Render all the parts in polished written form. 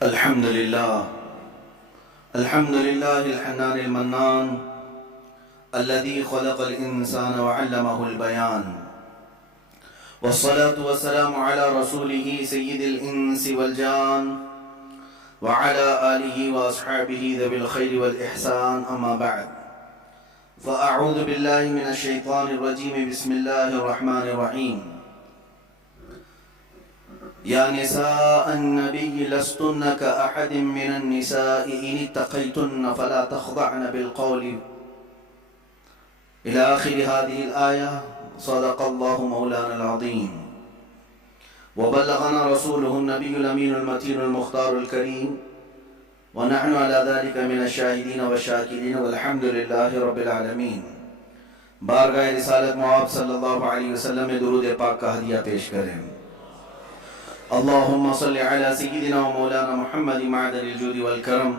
الحمد لله الحنان المنان الذي خلق الإنسان وعلمه البيان، والصلاة والسلام على رسوله سيد الإنس والجان وعلى آله وأصحابه ذوي الخير والإحسان، أما بعد، فأعوذ بالله من الشيطان الرجيم. بسم الله الرحمن الرحيم. يا نساء النبي لستن كأحد من النساء إن اتقيتن فلا تخضعن بالقول إلى آخر هذه الآية. صدق الله مولانا العظيم، وبلغنا رسوله النبي الأمين المتين المختار الكريم، ونحن على ذلك من الشاهدين والشاكرين، والحمد لله رب العالمین. بارگاہ رسالت معاب صلی اللہ علیہ وسلم میں درود پاک کا ہدیہ پیش کریں. اللہم صلی علی سیدنا و مولانا محمد معدن الجود والکرم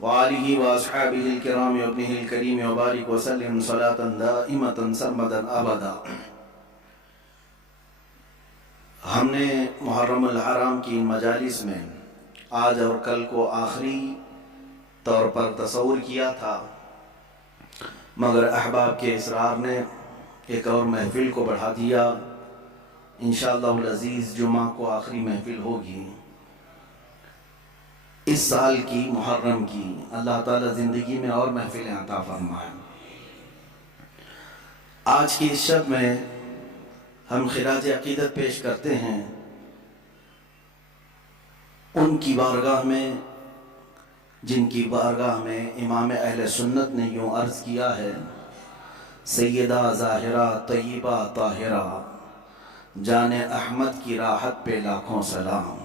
وآلہ واصحابہ الکرام وابنہ الکریم وبارک وسلم صلاة دائمة سرمدا ابدا. ہم نے محرم الحرام کی مجالس میں آج اور کل کو آخری طور پر تصور کیا تھا، مگر احباب کے اصرار نے ایک اور محفل کو بڑھا دیا. انشاءاللہ العزیز جمعہ کو آخری محفل ہوگی اس سال کی محرم کی. اللہ تعالیٰ زندگی میں اور محفلیں عطا فرمائیں. آج کی اس شب میں ہم خراج عقیدت پیش کرتے ہیں ان کی بارگاہ میں جن کی بارگاہ میں امام اہل سنت نے یوں عرض کیا ہے: سیدہ ظاہرہ طیبہ طاہرہ، جان احمد کی راحت پہ لاکھوں سلام.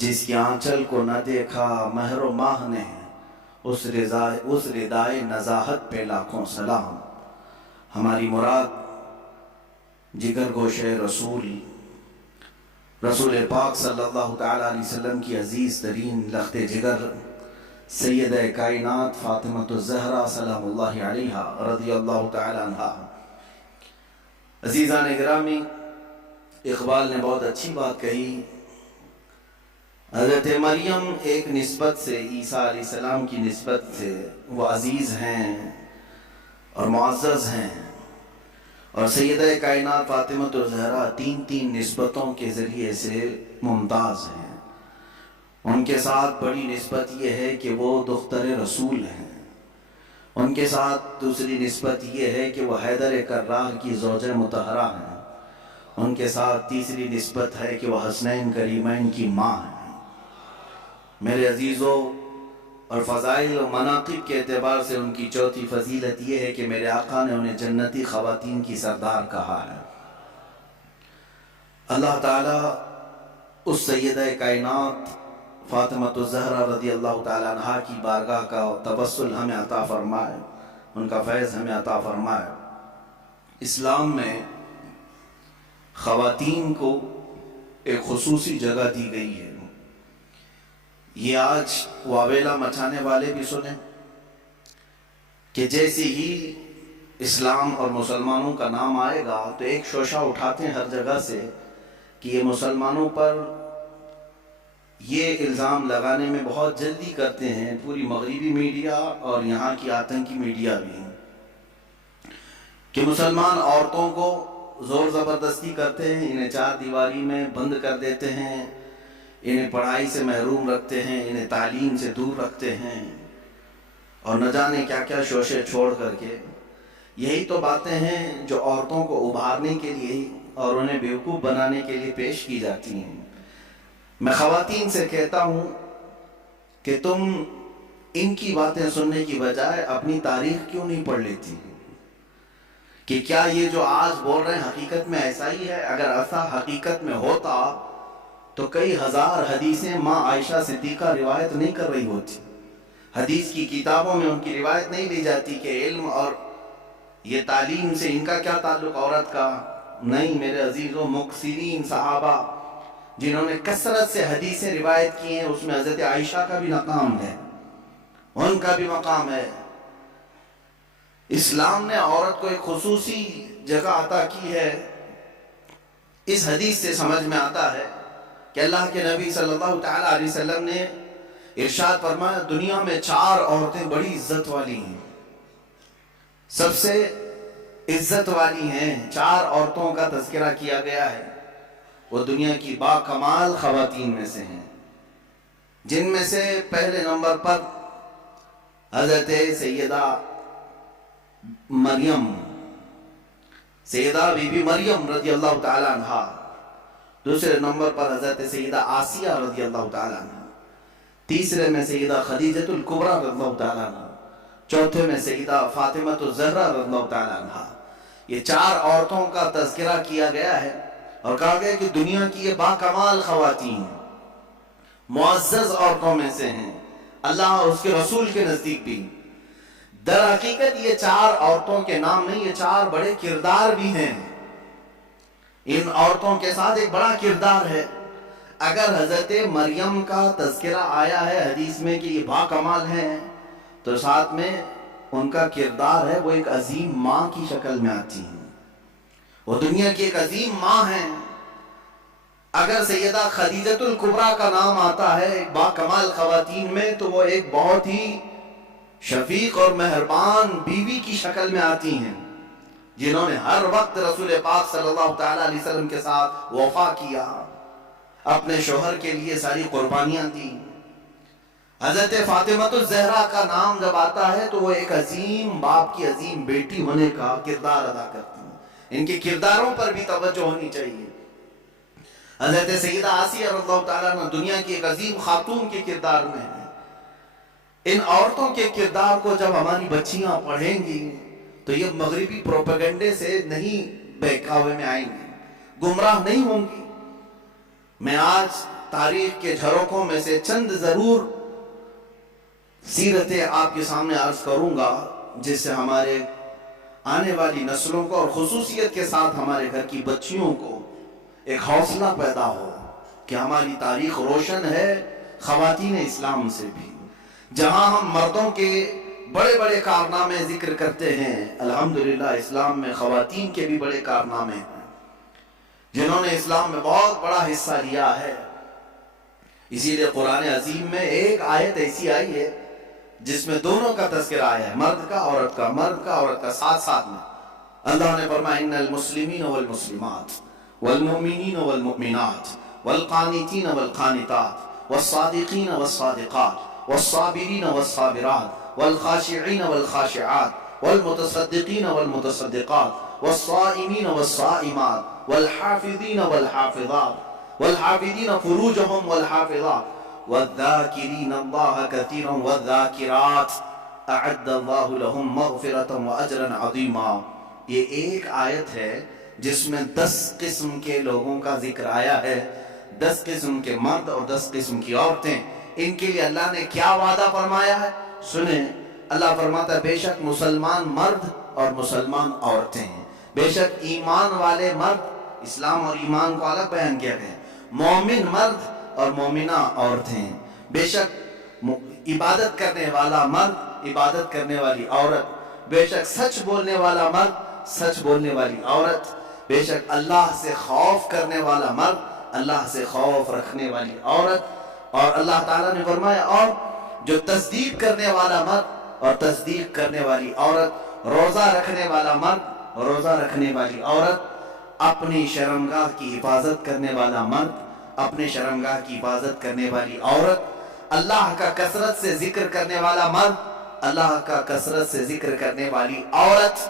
جس کے آنچل کو نہ دیکھا مہر و ماہ نے، اس ردائے نزاہت پہ لاکھوں سلام. ہماری مراد جگر گوشے رسول پاک صلی اللہ تعالیٰ علیہ وسلم کی عزیز ترین لخت جگر سیدہ کائنات فاطمۃ الزہرا سلام اللہ علیہا رضی اللہ تعالیٰ عنہا. عزیزان گرامی، اقبال نے بہت اچھی بات کہی. حضرت مریم ایک نسبت سے، عیسیٰ علیہ السلام کی نسبت سے وہ عزیز ہیں اور معزز ہیں، اور سیدہ کائنات فاطمۃ الزہرا تین نسبتوں کے ذریعے سے ممتاز ہیں. ان کے ساتھ بڑی نسبت یہ ہے کہ وہ دختر رسول ہیں. ان کے ساتھ دوسری نسبت یہ ہے کہ وہ حیدر کرار کی زوجہ مطہرہ ہیں. ان کے ساتھ تیسری نسبت ہے کہ وہ حسنین کریمین کی ماں ہیں. میرے عزیزوں، اور فضائل و مناقب کے اعتبار سے ان کی چوتھی فضیلت یہ ہے کہ میرے آقا نے انہیں جنتی خواتین کی سردار کہا ہے. اللہ تعالیٰ اس سیدہ کائنات فاطمۃ الزہرا رضی اللہ تعالیٰ عنہا کی بارگاہ کا توسل ہمیں عطا فرمائے، ان کا فیض ہمیں عطا فرمائے. اسلام میں خواتین کو ایک خصوصی جگہ دی گئی ہے. یہ آج واویلا مچانے والے بھی سنیں کہ جیسے ہی اسلام اور مسلمانوں کا نام آئے گا تو ایک شوشہ اٹھاتے ہیں ہر جگہ سے کہ یہ مسلمانوں پر یہ الزام لگانے میں بہت جلدی کرتے ہیں، پوری مغربی میڈیا اور یہاں کی آتنکی میڈیا بھی، کہ مسلمان عورتوں کو زور زبردستی کرتے ہیں، انہیں چار دیواری میں بند کر دیتے ہیں، انہیں پڑھائی سے محروم رکھتے ہیں، انہیں تعلیم سے دور رکھتے ہیں، اور نہ جانے کیا کیا شوشے چھوڑ کر کے. یہی تو باتیں ہیں جو عورتوں کو ابھارنے کے لیے اور انہیں بیوقوف بنانے کے لیے پیش کی جاتی ہیں. میں خواتین سے کہتا ہوں کہ تم ان کی باتیں سننے کی بجائے اپنی تاریخ کیوں نہیں پڑھ لیتی کہ کیا یہ جو آج بول رہے ہیں حقیقت میں ایسا ہی ہے؟ اگر ایسا حقیقت میں ہوتا تو کئی ہزار حدیثیں ماں عائشہ صدیقہ روایت نہیں کر رہی ہوتی. حدیث کی کتابوں میں ان کی روایت نہیں لی جاتی کہ علم اور یہ تعلیم سے ان کا کیا تعلق عورت کا. نہیں میرے عزیزوں، مکثرین صحابہ جنہوں نے کثرت سے حدیثیں روایت کی ہیں، اس میں حضرت عائشہ کا بھی مقام ہے، ان کا بھی مقام ہے. اسلام نے عورت کو ایک خصوصی جگہ عطا کی ہے. اس حدیث سے سمجھ میں آتا ہے کہ اللہ کے نبی صلی اللہ تعالیٰ علیہ وسلم نے ارشاد فرمایا دنیا میں 4 عورتیں بڑی عزت والی ہیں، سب سے عزت والی ہیں، 4 عورتوں کا تذکرہ کیا گیا ہے، وہ دنیا کی با کمال خواتین میں سے ہیں، جن میں سے پہلے نمبر پر حضرت سیدہ مریم، سیدہ بی بی مریم رضی اللہ تعالیٰ عنہ، دوسرے نمبر پر حضرت سیدہ آسیہ رضی اللہ تعالیٰ عنہ، تیسرے میں سیدہ خدیجہ الکبریٰ رضی اللہ تعالیٰ عنہ، چوتھے میں سیدہ فاطمہ الزہرا رضی اللہ تعالیٰ عنہ۔ یہ 4 عورتوں کا تذکرہ کیا گیا ہے اور کہا گیا کہ دنیا کی یہ باکمال خواتین معزز عورتوں میں سے ہیں، اللہ اور اس کے رسول کے نزدیک بھی۔ در حقیقت یہ 4 عورتوں کے نام نہیں، یہ 4 بڑے کردار بھی ہیں، ان عورتوں کے ساتھ ایک بڑا کردار ہے۔ اگر حضرت مریم کا تذکرہ آیا ہے حدیث میں کہ یہ باکمال ہیں، تو ساتھ میں ان کا کردار ہے وہ ایک عظیم ماں کی شکل میں آتی ہیں، وہ دنیا کی ایک عظیم ماں ہیں۔ اگر سیدہ خدیجہ الکبریٰ کا نام آتا ہے ایک باکمال خواتین میں، تو وہ ایک بہت ہی شفیق اور مہربان بیوی کی شکل میں آتی ہیں، جنہوں نے ہر وقت رسول پاک صلی اللہ تعالیٰ علیہ وسلم کے ساتھ وفا کیا، اپنے شوہر کے لیے ساری قربانیاں دی۔ حضرت فاطمہ الزہرا کا نام جب آتا ہے تو وہ ایک عظیم باپ کی عظیم بیٹی ہونے کا کردار ادا کرتی ہیں، ان کے کرداروں پر بھی توجہ ہونی چاہیے۔ حضرت سیدہ آسیہ رضی اللہ تعالیٰ عنہ دنیا کی ایک عظیم خاتون کے کردار میں ہیں۔ ان عورتوں کے کردار کو جب ہماری بچیاں پڑھیں گی تو یہ مغربی پروپیگنڈے سے نہیں بہکاوے میں آئیں گی، گمراہ نہیں ہوں گی۔ میں آج تاریخ کے جھروکوں میں سے چند ضرور سیرتیں آپ کے سامنے عرض کروں گا، جس سے ہمارے آنے والی نسلوں کو اور خصوصیت کے ساتھ ہمارے گھر کی بچیوں کو ایک حوصلہ پیدا ہو کہ ہماری تاریخ روشن ہے خواتین اسلام سے بھی۔ جہاں ہم مردوں کے بڑے بڑے کارنامے ذکر کرتے ہیں، الحمدللہ اسلام میں خواتین کے بھی بڑے کارنامے ہیں، جنہوں نے اسلام میں بہت بڑا حصہ لیا ہے۔ اسی لیے قرآن عظیم میں ایک آیت ایسی آئی ہے جس میں دونوں کا تذکرہ آیا ہے، مرد کا عورت کا، مرد کا عورت کا، ساتھ ساتھ میں اللہ نے فرمایا ان المسلمین والمسلمات والمؤمنین والمؤمنات والقانتین والقانتات والصادقین والصادقات والصابرین والصابرات والخاشعین والخاشعات والمتصدقین والمتصدقات والصائمین والصائمات والحافظین والحافظات والحافظین فروجهم والحافظات والذاکرین اللہ کثیرا والذاکرات اعد اللہ لهم مغفرتا واجرا عظیما۔ یہ ایک آیت ہے جس میں 10 قسم کے لوگوں کا ذکر آیا ہے، 10 قسم کے مرد اور 10 قسم کی عورتیں۔ ان کے لیے اللہ نے کیا وعدہ فرمایا ہے سنیں، اللہ فرماتا ہے بے شک مسلمان مرد اور مسلمان عورتیں ہیں، بے شک ایمان والے مرد، اسلام اور ایمان کو الگ بیان کیا گیا، مومن مرد اور مومنہ عورتیں، بے شک عبادت کرنے والا مرد، عبادت کرنے والی عورت، بے شک سچ بولنے والا مرد، سچ بولنے والی عورت، بے شک اللہ سے خوف کرنے والا مرد، اللہ سے خوف رکھنے والی عورت۔ اور اللہ تعالیٰ نے فرمایا اور جو تصدیق کرنے والا مرد اور تصدیق کرنے والی عورت، روزہ رکھنے والا مرد، روزہ رکھنے والی عورت، اپنی شرمگاہ کی حفاظت کرنے والا مرد، اپنے شرمگاہ کی حفاظت کرنے والی عورت، اللہ کا کثرت سے ذکر کرنے والا مرد، اللہ کا کثرت سے ذکر کرنے والی عورت۔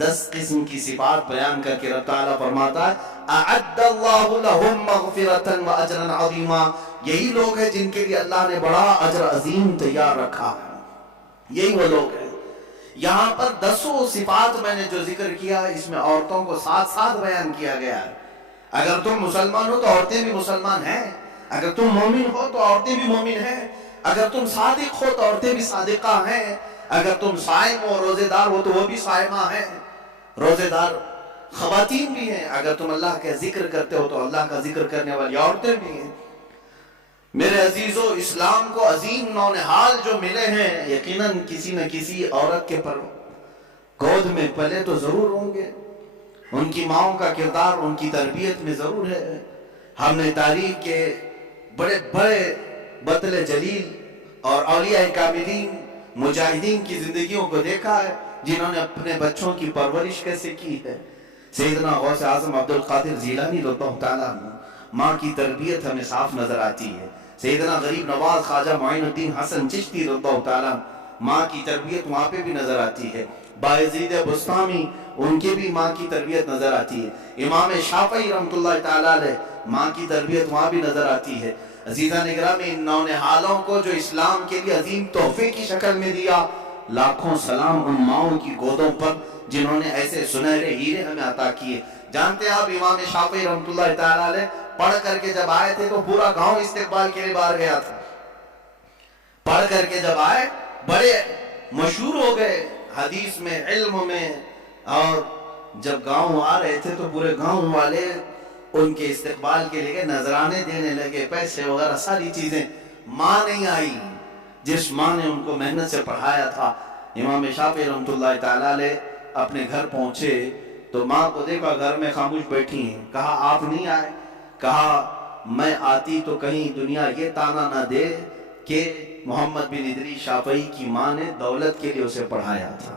10 قسم کی صفات بیان کر کے رب تعالیٰ فرماتا ہے اعد اللہ لہم مغفرتا واجرا عظیما، یہی لوگ ہیں جن کے لیے اللہ نے بڑا اجر عظیم تیار رکھا ہے، یہی وہ لوگ ہیں۔ یہاں پر 10 صفات میں نے جو ذکر کیا اس میں عورتوں کو ساتھ ساتھ بیان کیا گیا ہے۔ اگر تم مسلمان ہو تو عورتیں بھی مسلمان ہیں، اگر تم مومن ہو تو عورتیں بھی مومن ہیں، اگر تم صادق ہو تو عورتیں بھی صادقہ ہیں، اگر تم صائم و روزے دار ہو تو وہ بھی صائمہ ہیں، روزے دار خواتین بھی ہیں، اگر تم اللہ کا ذکر کرتے ہو تو اللہ کا ذکر کرنے والی عورتیں بھی ہیں۔ میرے عزیزو، اسلام کو عظیم نونہال جو ملے ہیں، یقیناً کسی نہ کسی عورت کے پر گود میں پلے تو ضرور ہوں گے، ان کی ماؤں کا کردار ان کی تربیت میں ضرور ہے، ہم نے تاریخ کے بڑے بڑے بطل جلیل اور اولیاء کاملین مجاہدین کی زندگیوں کو دیکھا ہے جنہوں نے اپنے بچوں کی پرورش کیسے کی ہے۔ سیدنا غوث اعظم عبد القادر جیلانی رضی اللہ تعالیٰ عنہ، ماں کی تربیت ہمیں صاف نظر آتی ہے۔ سیدنا غریب نواز خواجہ معین الدین حسن چشتی رضی اللہ تعالیٰ عنہ، ماں کی تربیت وہاں پہ بھی نظر آتی ہے۔ بایزید بستامی، ان کی بھی ماں کی تربیت نظر آتی ہے۔ امام شافعی رحمۃ اللہ تعالیٰ علیہ، ماں کی تربیت وہاں بھی نظر آتی ہے۔ عزیزان اکرامی، ان نونہالوں کو جو اسلام کے لیے عظیم تحفے کی شکل میں دیا، لاکھوں سلام ان ماؤں کی گودوں پر جنہوں نے ایسے سنہرے ہیرے ہمیں عطا کیے۔ جانتے ہیں آپ امام شافعی رحمۃ اللہ تعالیٰ علیہ پڑھ کر کے جب آئے تھے تو پورا گاؤں استقبال کے لیے باہر گیا تھا۔ پڑھ کر کے جب آئے بڑے مشہور ہو گئے حدیث میں، علم میں، اور جب گاؤں آ رہے تھے تو پورے گاؤں والے ان کے استقبال کے لیے نذرانے دینے لگے، پیسے وغیرہ ساری چیزیں۔ ماں نہیں آئی جس ماں نے ان کو محنت سے پڑھایا تھا۔ امام شافعی رحمۃ اللہ تعالیٰ علیہ اپنے گھر پہنچے تو ماں کو دیکھا گھر میں خاموش بیٹھی ہیں۔ کہا آپ نہیں آئے؟ کہا میں آتی تو کہیں دنیا یہ تانا نہ دے کہ محمد بن ادریس شافعی کی ماں نے دولت کے لیے اسے پڑھایا تھا۔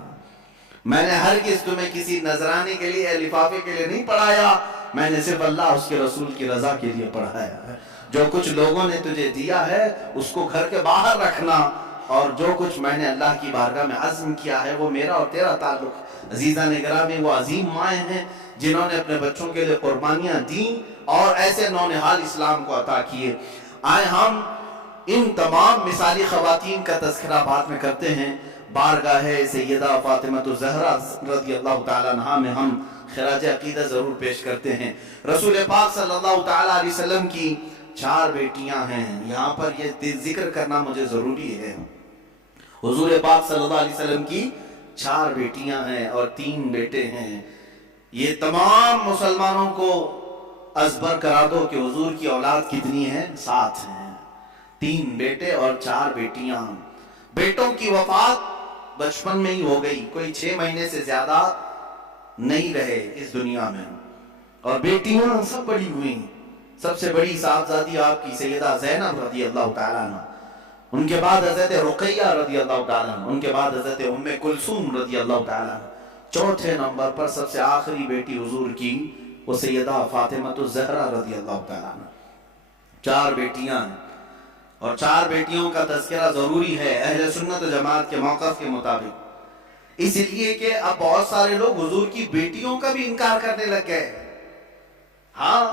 میں نے ہرگز تمہیں کسی نذرانے کے لیے، لفافے کے لیے نہیں پڑھایا، میں نے صرف اللہ اس کے رسول کی رضا کے لیے پڑھایا ہے۔ جو کچھ لوگوں نے تجھے دیا ہے اس کو گھر کے باہر رکھنا، اور جو کچھ میں نے اللہ کی بارگاہ میں عزم کیا ہے وہ میرا اور تیرا تعلق ہے۔ عزیزان اکرامی، وہ عظیم مائیں ہیں جنہوں نے اپنے بچوں کے لیے قربانیاں دیں اور ایسے نونہال اسلام کو عطا کیے۔ آئے ہم ان تمام مثالی خواتین کا تذکرہ بعد میں کرتے ہیں۔ بارگاہ سیدہ فاطمہ الزہرا رضی اللہ تعالیٰ عنہا میں ہم خراج عقیدہ ضرور پیش کرتے ہیں۔ رسول پاک صلی اللہ تعالیٰ علیہ وسلم کی 4 بیٹیاں ہیں، یہاں پر یہ ذکر کرنا مجھے ضروری ہے۔ حضور پاک صلی اللہ علیہ وسلم کی 4 بیٹیاں ہیں اور 3 بیٹے ہیں۔ یہ تمام مسلمانوں کو ازبر کرا دو کہ حضور کی اولاد کتنی ہے؟ 7 ہیں، 3 بیٹے اور 4 بیٹیاں۔ بیٹوں کی وفات بچپن میں ہی ہو گئی، کوئی 6 مہینے سے زیادہ نہیں رہے اس دنیا میں، اور بیٹیاں سب بڑی ہوئیں۔ سب سے بڑی صاحبزادی آپ کی سیدہ زینب رضی اللہ تعالیٰ عنہ، ان کے بعد حضرت رقیہ رضی اللہ تعالیٰ عنہ، ان کے بعد حضرت ام کلثوم رضی اللہ تعالیٰ عنہ، چوتھے نمبر پر سب سے آخری بیٹی حضور کی وہ سیدہ فاطمہ الزہرا رضی اللہ تعالیٰ عنہ۔ 4 بیٹیاں ہیں، اور 4 بیٹیوں کا تذکرہ ضروری ہے اہل سنت و جماعت کے موقف کے مطابق، اس لیے کہ اب بہت سارے لوگ حضور کی بیٹیوں کا بھی انکار کرنے لگ گئے۔ ہاں،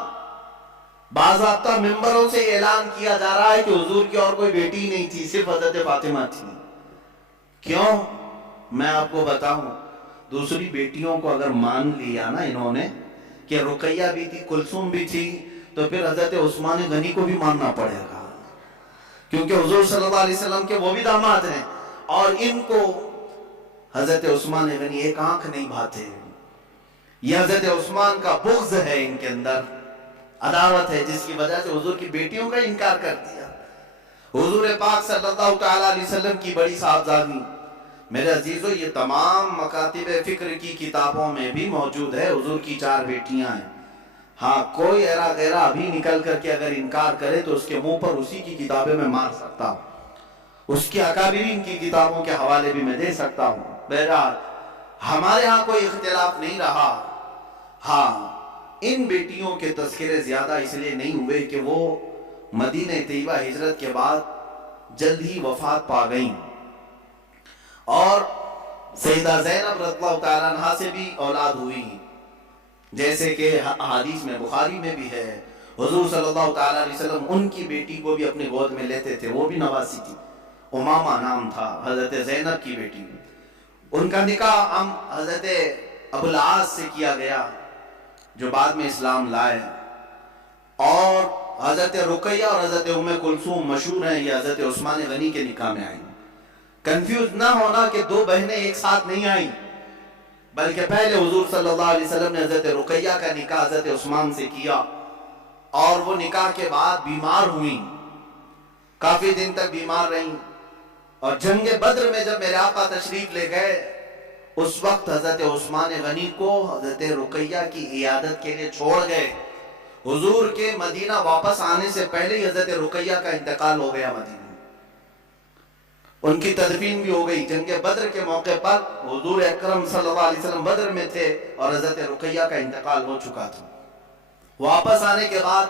باضابطہ ممبروں سے اعلان کیا جا رہا ہے کہ حضور کی اور کوئی بیٹی نہیں تھی، صرف حضرت فاطمہ تھی۔ کیوں؟ میں آپ کو بتاؤں، دوسری بیٹیوں کو اگر مان لیا نا انہوں نے کہ رقیہ بھی تھی، کلثوم بھی تھی، تو پھر حضرت عثمان غنی کو بھی ماننا پڑے گا، کیونکہ حضور صلی اللہ علیہ وسلم کے وہ بھی داماد ہیں، اور ان کو حضرت عثمان غنی ایک آنکھ نہیں بھاتے۔ یہ حضرت عثمان کا بغض ہے، ان کے اندر عداوت ہے، جس کی وجہ سے حضور کی بیٹیوں کا انکار کر دیا۔ حضور پاک صلی اللہ تعالیٰ علیہ وسلم کی بڑی صاحبزادی، میرے عزیزو، یہ تمام مکاتب فکر کی کتابوں میں بھی موجود ہے، حضور کی 4 بیٹیاں ہیں۔ ہاں، کوئی ایرا غیرہ ابھی نکل کر کے اگر انکار کرے تو اس کے منہ پر اسی کی کتابیں میں مار سکتا ہوں، اس کی اکابرین کی کتابوں کے حوالے بھی میں دے سکتا ہوں۔ بہرحال ہمارے ہاں کوئی اختلاف نہیں رہا۔ ہاں، ان بیٹیوں کے تذکرے زیادہ اس لیے نہیں ہوئے کہ وہ مدینہ طیبہ ہجرت کے بعد جلد ہی وفات پا گئیں، اور سیدہ زینب رضی اللہ تعالیٰ عنہا سے بھی اولاد ہوئی، جیسے کہ حدیث میں بخاری میں بھی ہے، حضور صلی اللہ تعالیٰ علیہ وسلم ان کی بیٹی کو بھی اپنی گود میں لیتے تھے، وہ بھی نواسی تھی، امامہ نام تھا، حضرت زینب کی بیٹی۔ ان کا نکاح حضرت ابو العاص سے کیا گیا جو بعد میں اسلام لائے، اور حضرت رقیہ اور حضرت ام کلثوم مشہور ہیں، یہ حضرت عثمان غنی کے نکاح میں آئیں۔ کنفیوز نہ ہونا کہ 2 بہنیں ایک ساتھ نہیں آئیں، بلکہ پہلے حضور صلی اللہ علیہ وسلم نے حضرت رقیہ کا نکاح حضرت عثمان سے کیا، اور وہ نکاح کے بعد بیمار ہوئیں، کافی دن تک بیمار رہیں، اور جنگ بدر میں جب میرے آقا تشریف لے گئے اس وقت حضرت عثمان غنی کو حضرت رقیہ کی عیادت کے لیے چھوڑ گئے، حضور کے مدینہ واپس آنے سے پہلے ہی حضرت رقیہ کا انتقال ہو گیا مدینہ، ان کی تدفین بھی ہو گئی۔ جنگ بدر کے موقع پر حضور اکرم صلی اللہ علیہ وسلم بدر میں تھے اور حضرت رقیہ کا انتقال ہو چکا تھا۔ واپس آنے کے بعد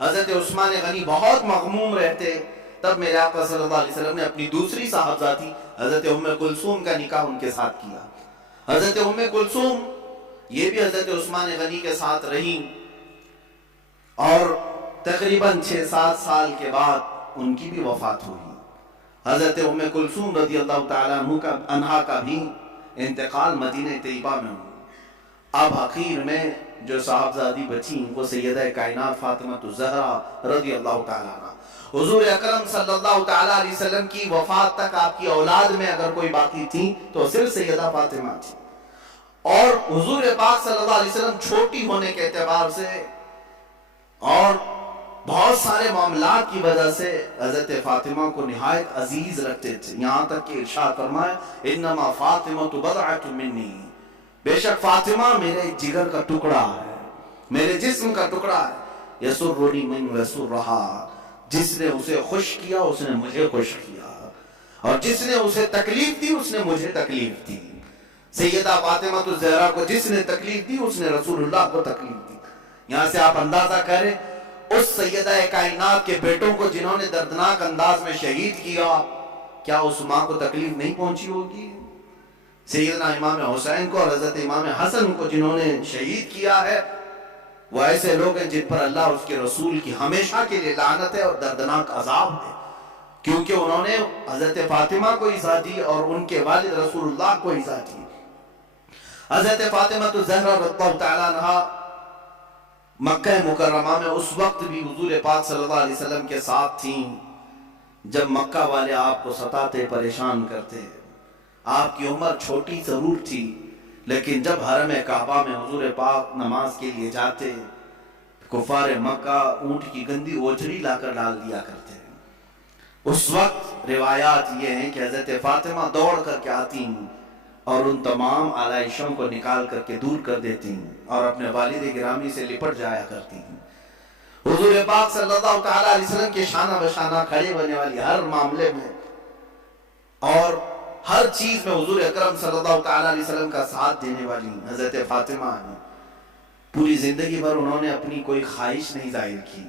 حضرت عثمان غنی بہت مغموم رہتے، تب میرے آقا صلی اللہ علیہ وسلم نے اپنی دوسری صاحبزادی حضرت ام کلثوم کا نکاح ان کے ساتھ کیا۔ حضرت ام کلثوم یہ بھی حضرت عثمان غنی کے ساتھ رہیں اور تقریباً 6-7 سال کے بعد ان کی بھی وفات ہوئی۔ حضرت ام کلثوم رضی اللہ تعالیٰ عنہا کا بھی انتقال مدینہ طیبہ میں ہوا۔ اب آخر میں جو صاحبزادی بچی وہ سیدہ کائنات فاطمہ الزہرا رضی اللہ تعالیٰ عنہ۔ حضور اکرم صلی اللہ تعالیٰ علیہ وسلم کی وفات تک آپ کی اولاد میں اگر کوئی باقی تھی تو صرف سیدہ فاطمہ تھی، اور حضور پاک صلی اللہ علیہ وسلم چھوٹی ہونے کے اعتبار سے اور بہت سارے معاملات کی وجہ سے حضرت فاطمہ کو نہایت عزیز رکھتے تھے، یہاں تک کہ ارشاد فرمایا انما فاطمہ بضعۃ منی، بے شک فاطمہ میرے جگر کا ٹکڑا ہے، میرے جسم کا ٹکڑا ہے، یسرنی من یسرھا، جس نے اسے خوش کیا اس نے مجھے خوش کیا، اور جس نے اسے تکلیف دی اس نے مجھے تکلیف دی۔ سیدہ فاطمہ الزہرا کو جس نے تکلیف دی اس نے رسول اللہ کو تکلیف دی۔ یہاں سے آپ اندازہ کریں اس سیدہ کائنات کے بیٹوں کو جنہوں نے دردناک انداز میں شہید کیا، کیا اس ماں کو تکلیف نہیں پہنچی ہوگی؟ سیدنا امام حسین کو اور حضرت امام حسن کو جنہوں نے شہید کیا ہے، وہ ایسے لوگ ہیں جن پر اللہ اس کے رسول کی ہمیشہ کے لیے لعنت ہے اور دردناک عذاب ہے، کیونکہ انہوں نے حضرت فاطمہ کو ایذا دی اور ان کے والد رسول اللہ کو ایذا دی۔ حضرت فاطمہ الزہرا رضی اللہ تعالیٰ عنہا مکہ مکرمہ میں اس وقت بھی حضور پاک صلی اللہ علیہ وسلم کے ساتھ تھیں جب مکہ والے آپ کو ستاتے پریشان کرتے۔ آپ کی عمر چھوٹی ضرور تھی، لیکن جب حرم کعبہ میں حضور پاک نماز کے لیے جاتے، کفار مکہ اونٹ کی گندی اوجھڑی لا کر ڈال دیا کرتے۔ اس وقت روایات یہ ہیں کہ حضرت فاطمہ دوڑ کر کے آتی اور ان تمام آلائشوں کو نکال کر کے دور کر دیتی اور اپنے والد گرامی سے لپٹ جایا کرتی ہیں۔ حضور پاک صلی اللہ تعالیٰ علیہ وسلم کے شانہ بشانہ کھڑے ہونے والی ہر معاملے میں اور ہر چیز میں حضور اکرم صلی اللہ تعالیٰ علیہ وسلم کا ساتھ دینے والی حضرت فاطمہ ہیں۔ پوری زندگی بھر انہوں نے اپنی کوئی خواہش نہیں ظاہر کی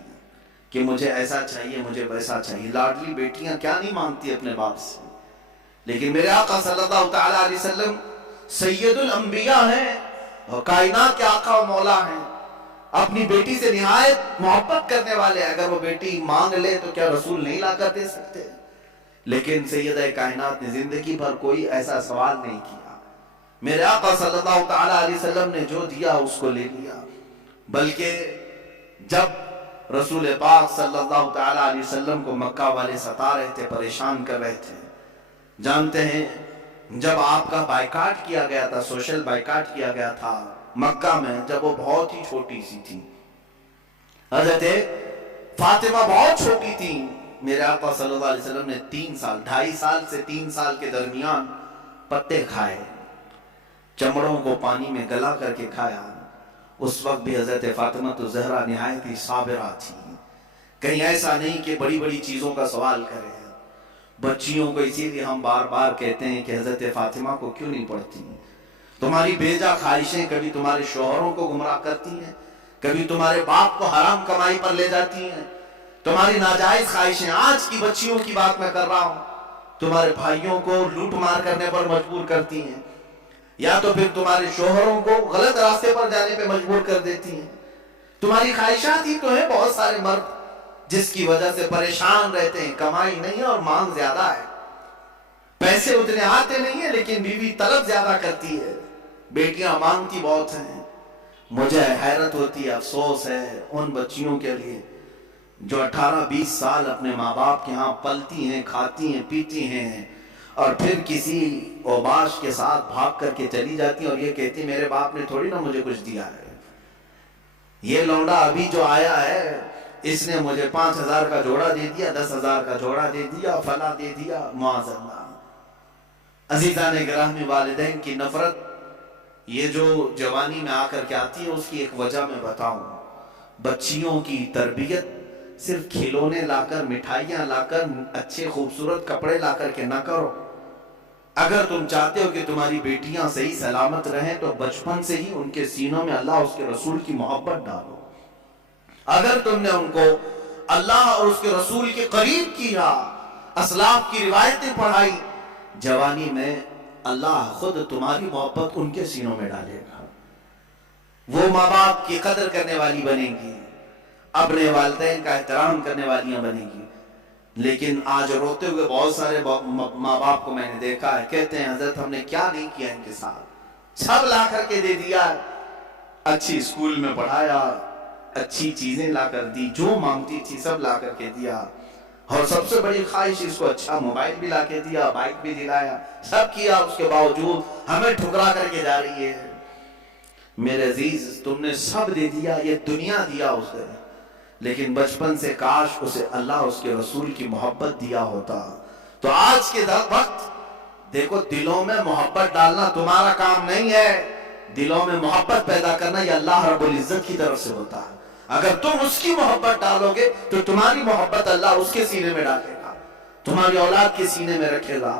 کہ مجھے ایسا چاہیے مجھے ویسا چاہیے۔ لاڈلی بیٹیاں کیا نہیں مانگتی اپنے باپ سے، لیکن میرے آقا صلی اللہ تعالیٰ علیہ وسلم سید الانبیاء ہیں اور کائنات کے آقا و مولا ہیں، اپنی بیٹی سے نہایت محبت کرنے والے۔ اگر وہ بیٹی مانگ لے تو کیا رسول نہیں لا کر دے سکتے؟ لیکن سیدہ کائنات نے زندگی بھر کوئی ایسا سوال نہیں کیا۔ میرے آقا صلی اللہ تعالیٰ علیہ وسلم نے جو دیا اس کو لے لیا، بلکہ جب رسول پاک صلی اللہ تعالیٰ علیہ وسلم کو مکہ والے ستا رہے تھے، پریشان کر رہے تھے، جانتے ہیں جب آپ کا بائیکاٹ کیا گیا تھا، سوشل بائیکاٹ کیا گیا تھا مکہ میں، جب وہ بہت ہی چھوٹی سی تھی، حضرت فاطمہ بہت چھوٹی تھی، میرے آقا صلی اللہ علیہ وسلم نے 2.5 سال سے 3 سال کے درمیان پتے کھائے، چمڑوں کو پانی میں گلا کر کے کھایا۔ اس وقت بھی حضرت فاطمہ الزہرا نہایت ہی صابرہ تھی، کہیں ایسا نہیں کہ بڑی بڑی چیزوں کا سوال کریں۔ بچیوں کو اسی لیے ہم بار بار کہتے ہیں کہ حضرت فاطمہ کو کیوں نہیں پڑھتی؟ تمہاری بیجا خواہشیں کبھی تمہارے شوہروں کو گمراہ کرتی ہیں، کبھی تمہارے باپ کو حرام کمائی پر لے جاتی ہیں، تمہاری ناجائز خواہشیں، آج کی بچیوں کی بات میں کر رہا ہوں، تمہارے بھائیوں کو لوٹ مار کرنے پر مجبور کرتی ہیں، یا تو پھر تمہارے شوہروں کو غلط راستے پر جانے پہ مجبور کر دیتی ہیں۔ تمہاری خواہشات ہی تو ہیں بہت سارے مرد جس کی وجہ سے پریشان رہتے ہیں، کمائی نہیں ہے اور مانگ زیادہ ہے، پیسے اتنے آتے نہیں ہیں لیکن بیوی طلب زیادہ کرتی ہے، بیٹیاں مانگتی بہت ہیں۔ مجھے حیرت ہوتی ہے، افسوس ہے ان بچیوں کے لیے جو 18-20 سال اپنے ماں باپ کے ہاں پلتی ہیں، کھاتی ہیں، پیتی ہیں، اور پھر کسی اوباش کے ساتھ بھاگ کر کے چلی جاتی ہیں اور یہ کہتی میرے باپ نے تھوڑی نہ مجھے کچھ دیا ہے، یہ لونڈا ابھی جو آیا ہے اس نے مجھے 5,000 کا جوڑا دے دیا، 10,000 کا جوڑا دے دیا، فلاں دے دیا، معاذ اللہ۔ عزیزان گرامی، والدین کی نفرت یہ جو جوانی میں آ کر کے آتی ہے اس کی ایک وجہ میں بتاؤں، بچیوں کی تربیت صرف کھلونے لا کر، مٹھائیاں لا کر، اچھے خوبصورت کپڑے لا کر کے نہ کرو۔ اگر تم چاہتے ہو کہ تمہاری بیٹیاں صحیح سلامت رہیں تو بچپن سے ہی ان کے سینوں میں اللہ اس کے رسول کی محبت ڈالو۔ اگر تم نے ان کو اللہ اور اس کے رسول کے قریب کیا، اسلاف کی روایتیں پڑھائی، جوانی میں اللہ خود تمہاری محبت ان کے سینوں میں ڈالے گا۔ وہ ماں باپ کی قدر کرنے والی بنیں گی، اپنے والدین کا احترام کرنے والیاں بنیں گی۔ لیکن آج روتے ہوئے بہت سارے ماں باپ کو میں نے دیکھا ہے، کہتے ہیں حضرت ہم نے کیا نہیں کیا ان کے ساتھ، سب لا کر کے دے دیا، اچھی اسکول میں پڑھایا، اچھی چیزیں لا کر دی، جو مانگتی تھی سب لا کر کے دیا، اور سب سے بڑی خواہش اس کو اچھا موبائل بھی لا کے دیا، بائک بھی دلایا، سب کیا، اس کے باوجود ہمیں ٹھکرا کر کے جا رہی ہے۔ میرے عزیز تم نے سب دے دیا، یہ دنیا دیا اسے، لیکن بچپن سے کاش اسے اللہ اس کے رسول کی محبت دیا ہوتا۔ تو آج کے وقت دیکھو، دلوں میں محبت ڈالنا تمہارا کام نہیں ہے، دلوں میں محبت پیدا کرنا یہ اللہ رب العزت کی طرف سے ہوتا ہے۔ اگر تم اس کی محبت ڈالو گے تو تمہاری محبت اللہ اس کے سینے میں ڈالے گا، تمہاری اولاد کے سینے میں رکھے گا۔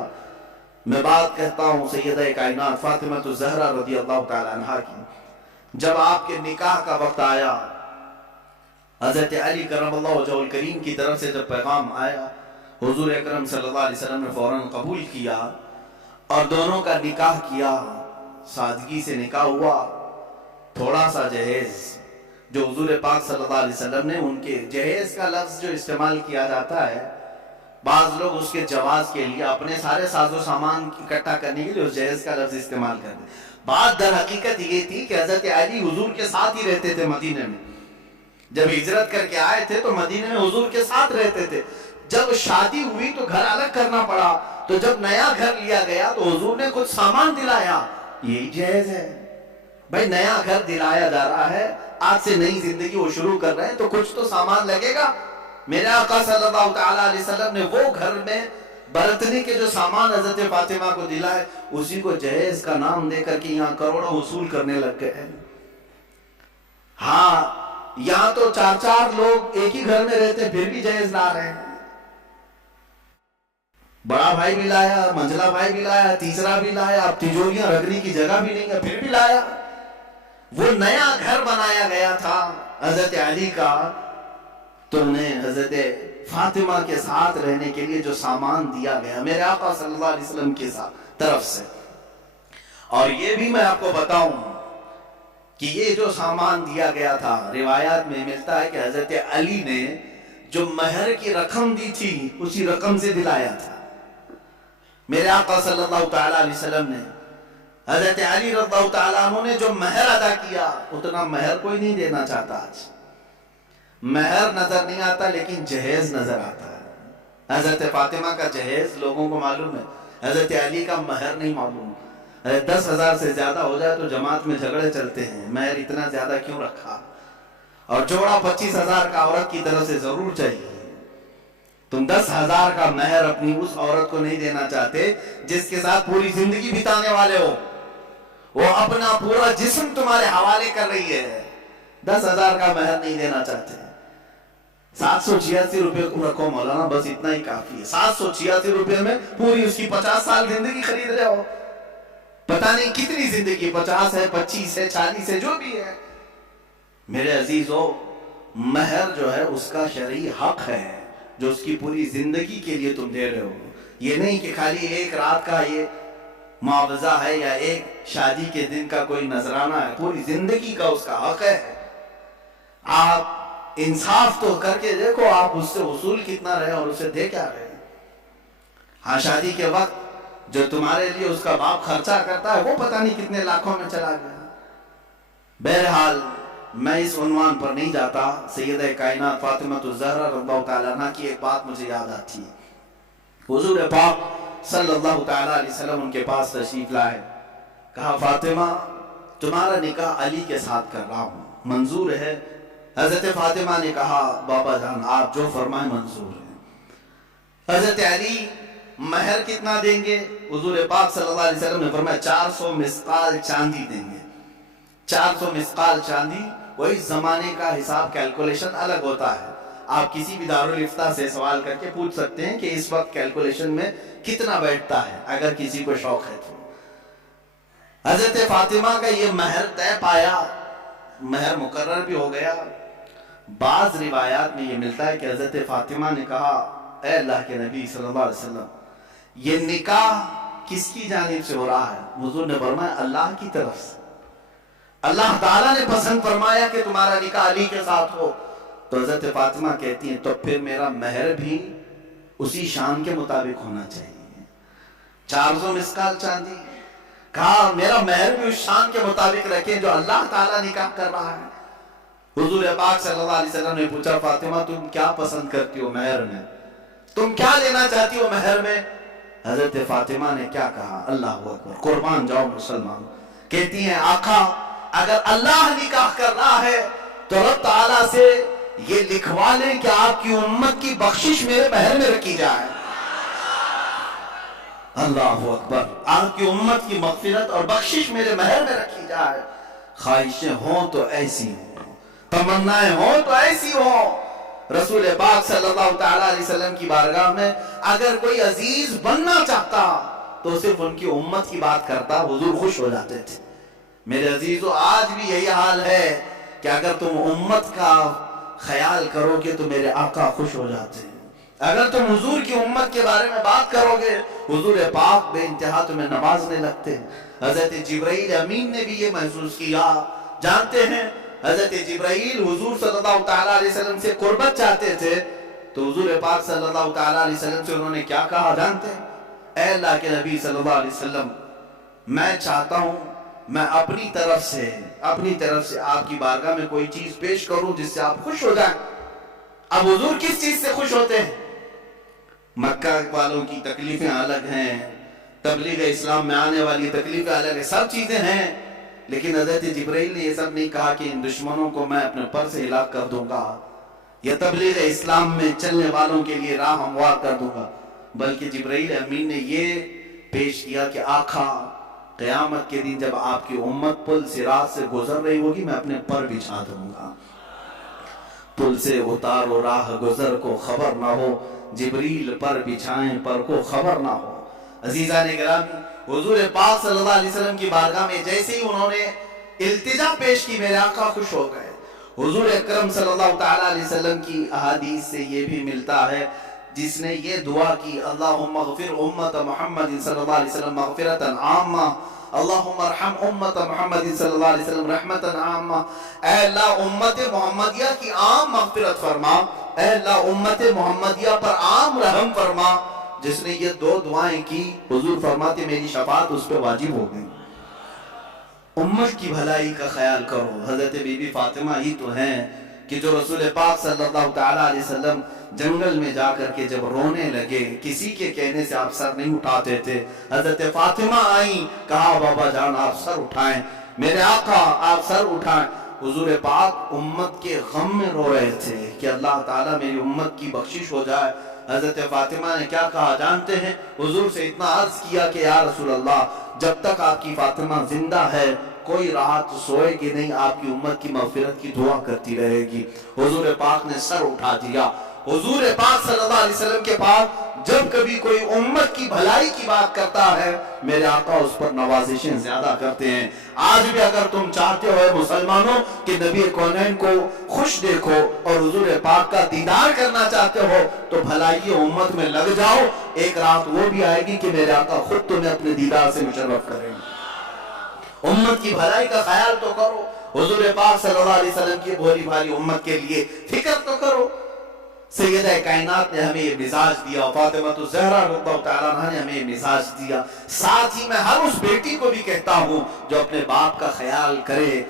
میں بات کہتا ہوں سیدہ کائنات فاطمہ الزہرا رضی اللہ تعالی عنہا کی، جب آپ کے نکاح کا وقت آیا، حضرت علی کرم اللہ وجہہ الکریم کی طرف سے جب پیغام آیا، حضور اکرم صلی اللہ علیہ وسلم نے فوراً قبول کیا اور دونوں کا نکاح کیا، سادگی سے نکاح ہوا۔ تھوڑا سا جہیز جو حضور پاک صلی اللہ علیہ وسلم نے، ان کے جہیز کا لفظ جو استعمال کیا جاتا ہے، بعض لوگ اس کے جواز کے لیے اپنے سارے ساز و سامان اکٹھا کرنے کے لیے اس جہیز کا لفظ استعمال کرتے ہیں۔ بات در حقیقت یہ تھی کہ حضرت علی حضور کے ساتھ ہی رہتے تھے مدینے میں، جب ہجرت کر کے آئے تھے تو مدینے میں حضور کے ساتھ رہتے تھے۔ جب شادی ہوئی تو گھر الگ کرنا پڑا، تو جب نیا گھر لیا گیا تو حضور نے کچھ سامان دلایا، یہی جہیز ہے۔ بھائی نیا گھر دلایا جا رہا ہے، آج سے نئی زندگی وہ شروع کر رہے ہیں تو کچھ تو سامان لگے گا۔ میرے آقا صلی اللہ تعالیٰ علیہ وسلم نے وہ گھر میں برتنے کے جو سامان حضرت فاطمہ کو دلا ہے، اسی کو جہیز کا نام دے کر کے یہاں کروڑوں وصول کرنے لگ گئے ہیں۔ ہاں، یہاں تو چار چار لوگ ایک ہی گھر میں رہتے پھر بھی جہیز لا رہے ہیں، بڑا بھائی بھی لایا، منجلا بھائی بھی لایا، تیسرا بھی لایا، اب تجوریاں رکھنے کی جگہ بھی نہیں ہے پھر بھی لایا۔ وہ نیا گھر بنایا گیا تھا حضرت علی کا، تو انہیں حضرت فاطمہ کے ساتھ رہنے کے لیے جو سامان دیا گیا میرے آقا صلی اللہ علیہ وسلم کے طرف سے۔ اور یہ بھی میں آپ کو بتاؤں کہ یہ جو سامان دیا گیا تھا، روایات میں ملتا ہے کہ حضرت علی نے جو مہر کی رقم دی تھی اسی رقم سے دلایا تھا۔ میرے آقا صلی اللہ تعالیٰ علیہ وسلم نے، حضرت علی رضی اللہ تعالیٰ عنہ نے جو مہر ادا کیا، اتنا مہر کوئی نہیں دینا چاہتا آج۔ مہر نظر نہیں آتا لیکن جہیز نظر آتا ہے۔ حضرت فاطمہ کا جہیز لوگوں کو معلوم ہے، حضرت علی کا مہر نہیں معلوم۔ 10,000 سے زیادہ ہو جائے تو جماعت میں جھگڑے چلتے ہیں، مہر اتنا زیادہ کیوں رکھا، اور جوڑا 25,000 کا عورت کی طرف سے ضرور چاہیے۔ تم 10,000 کا مہر اپنی اس عورت کو نہیں دینا چاہتے جس کے ساتھ پوری زندگی بتانے والے ہو، وہ اپنا پورا جسم تمہارے حوالے کر رہی ہے، 10,000 کا مہر نہیں دینا چاہتے۔ 786 روپے کو رکھو مولانا، بس اتنا ہی کافی ہے۔ 786 روپے میں پوری اس کی 50 سال زندگی خرید رہے ہو، پتہ نہیں کتنی زندگی، 50 ہے، 25 ہے، 40 ہے، جو بھی ہے۔ میرے عزیزو، مہر جو ہے اس کا شرعی حق ہے جو اس کی پوری زندگی کے لیے تم دے رہے ہو۔ یہ نہیں کہ خالی ایک رات کا یہ معاوضہ ہے یا ایک شادی کے دن کا کوئی نذرانہ ہے، پوری زندگی کا اس کا حق ہے۔ آپ انصاف تو کر کے دیکھو، آپ اس سے وصول کتنا رہے اور اسے دے کیا رہے۔ ہاں، شادی کے وقت جو تمہارے لیے اس کا باپ خرچہ کرتا ہے وہ پتہ نہیں کتنے لاکھوں میں چلا گیا۔ بہرحال میں اس عنوان پر نہیں جاتا۔ سیدہ کائنات فاطمہ الزہرا رضی اللہ تعالیٰ عنہ کی ایک بات مجھے یاد آتی ہے۔ حضور پاک صلی اللہ تعالیٰ علیہ وسلم ان کے پاس تشریف لائے، کہا فاطمہ تمہارا نکاح علی کے ساتھ کر رہا ہوں، منظور ہے؟ حضرت فاطمہ نے کہا بابا جان آپ جو فرمائیں منظور ہے۔ حضرت علی مہر کتنا دیں گے؟ حضور پاک صلی اللہ علیہ وسلم نے فرمایا 400 مسقال چاندی دیں گے۔ 400 مسقال چاندی وہی زمانے کا حساب کیلکولیشن الگ ہوتا ہے. آپ کسی بھی دارالفتہ سے سوال کر کے پوچھ سکتے ہیں کہ اس وقت کیلکولیشن میں کتنا بیٹھتا ہے, اگر کسی کو شوق ہے تو. حضرت فاطمہ کا یہ مہر طے پایا, مہر مقرر بھی ہو گیا. بعض روایات میں یہ ملتا ہے کہ حضرت فاطمہ نے کہا اے اللہ کے نبی صلی اللہ علیہ وسلم, یہ نکاح کس کی جانب سے ہو رہا ہے؟ حضور نے فرمایا اللہ کی طرف سے. اللہ تعالیٰ نے پسند فرمایا کہ تمہارا نکاح علی کے ساتھ ہو. تو حضرت فاطمہ کہتی ہیں تو پھر میرا مہر بھی اسی شان کے مطابق ہونا چاہیے. 400 مسکال چاندی. کہا میرا مہر بھی اس شان کے مطابق رکھیں جو اللہ تعالیٰ نکاح کر رہا ہے. حضور پاک صلی اللہ علیہ وسلم نے پوچھا فاطمہ تم کیا پسند کرتی ہو مہر میں, تم کیا لینا چاہتی ہو مہر میں؟ حضرت فاطمہ نے کیا کہا, اللہ اکبر, قربان جاؤ مسلمان. کہتی ہیں آقا اگر اللہ نکاح کر رہا ہے تو رب تعالیٰ سے یہ لکھوا لیں کہ آپ کی امت کی بخشش میرے مہر میں رکھی جائے. اللہ اکبر, آپ کی امت کی مغفرت اور بخشش میرے مہر میں رکھی جائے. خواہشیں ہوں تو ایسی ہوں, تمنائیں ہوں تو ایسی ہوں. رسول پاک صلی اللہ تعالیٰ علیہ وسلم کی بارگاہ میں اگر کوئی عزیز بننا چاہتا تو صرف ان کی امت کی بات کرتا, حضور خوش ہو جاتے تھے. میرے عزیزو آج بھی یہی حال ہے کہ اگر تم امت کا خیال کرو گے تو میرے آقا خوش ہو جاتے ہیں. اگر تم حضور کی امت کے بارے میں بات کرو گے حضور پاک بے انتہا تمہیں نوازنے لگتے ہیں. حضرت جبرائیل امین نے بھی یہ محسوس کیا. جانتے ہیں حضرت جبرائیل حضور صلی اللہ تعالیٰ علیہ وسلم سے قربت چاہتے تھے تو حضور پاک صلی اللہ تعالیٰ علیہ وسلم سے انہوں نے کیا کہا جانتے ہیں؟ اے اللہ کے نبی صلی اللہ علیہ وسلم, میں چاہتا ہوں میں اپنی طرف سے آپ کی بارگاہ میں کوئی چیز پیش کروں جس سے آپ خوش ہو جائیں. اب حضور کس چیز سے خوش ہوتے ہیں؟ مکہ والوں کی تکلیفیں الگ ہیں, تبلیغ اسلام میں آنے والی تکلیفیں الگ ہیں, سب چیزیں ہیں. لیکن حضرت جبرائیل نے یہ سب نہیں کہا کہ ان دشمنوں کو میں اپنے پر سے ہلاک کر دوں گا یا تبلیغ اسلام میں چلنے والوں کے لیے راہ ہموار کر دوں گا, بلکہ جبرائیل امین نے یہ پیش کیا کہ آقا قیامت کے دن جب آپ کی امت پل صراط سے گزر رہی ہوگی میں اپنے پر بچھا دوں گا. پل سے اتارو راہ گزر کو خبر نہ ہو, جبریل پر بچھائیں پر کو خبر نہ ہو. عزیزان گرامی, حضور پاک صلی اللہ علیہ وسلم کی بارگاہ میں جیسے ہی انہوں نے التجا پیش کی میرے آقا خوش ہو گئے. حضور اکرم صلی اللہ تعالیٰ علیہ وسلم کی احادیث سے یہ بھی ملتا ہے جس نے یہ دعا کی اللہم اغفر امت محمد صلی اللہ علیہ وسلم مغفرتا عامہ, اللہم ارحم امت محمد صلی اللہ علیہ وسلم رحمتا عامہ. اے اللہ امت محمدیہ کی عام مغفرت فرما, اے اللہ امت محمدیہ پر عام رحم فرما. جس نے یہ دو دعائیں کی حضور فرماتے میری شفاعت اس پہ واجب ہو گئی. امت کی بھلائی کا خیال کرو. حضرت بی بی فاطمہ ہی تو ہیں کہ جو رسول پاک صلی اللہ تعالیٰ علیہ وسلم جنگل میں جا کر کے جب رونے لگے کسی کے کہنے سے آپ سر نہیں اٹھاتے تھے. حضرت فاطمہ آئیں, کہا بابا جان آپ سر اٹھائیں, میرے آقا آپ سر اٹھائیں. حضور پاک امت کے غم میں رو رہے تھے کہ اللہ تعالیٰ میری امت کی بخشش ہو جائے. حضرت فاطمہ نے کیا کہا جانتے ہیں؟ حضور سے اتنا عرض کیا کہ یا رسول اللہ جب تک آپ کی فاطمہ زندہ ہے کوئی رات سوئے گی نہیں, آپ کی امت کی مغفرت کی دعا کرتی رہے گی. حضور پاک نے سر اٹھا دیا. حضور پاک صلی اللہ علیہ وسلم کے پاس جب کبھی کوئی امت کی بھلائی کی بات کرتا ہے میرے آقا اس پر نوازشیں زیادہ کرتے ہیں. آج بھی اگر تم چاہتے ہو مسلمانوں کہ نبی کونین کو خوش دیکھو اور حضور پاک کا دیدار کرنا چاہتے ہو تو بھلائی امت میں لگ جاؤ. ایک رات وہ بھی آئے گی کہ میرے آقا خود تمہیں اپنے دیدار سے مشرف کریں گے. امت کی بھلائی کا خیال تو کرو. حضور پاک صلی اللہ علیہ وسلم کی بھولی بھالی امت کے لیے فکر تو کرو. سیدہ کائنات نے ہمیں یہ مزاج دیا, فاطمہ الزہرا رضی اللہ تعالیٰ عنہ نے ہمیں یہ مزاج دیا. ساتھ ہی میں ہر اس بیٹی کو بھی کہتا ہوں جو اپنے باپ کا خیال کرے,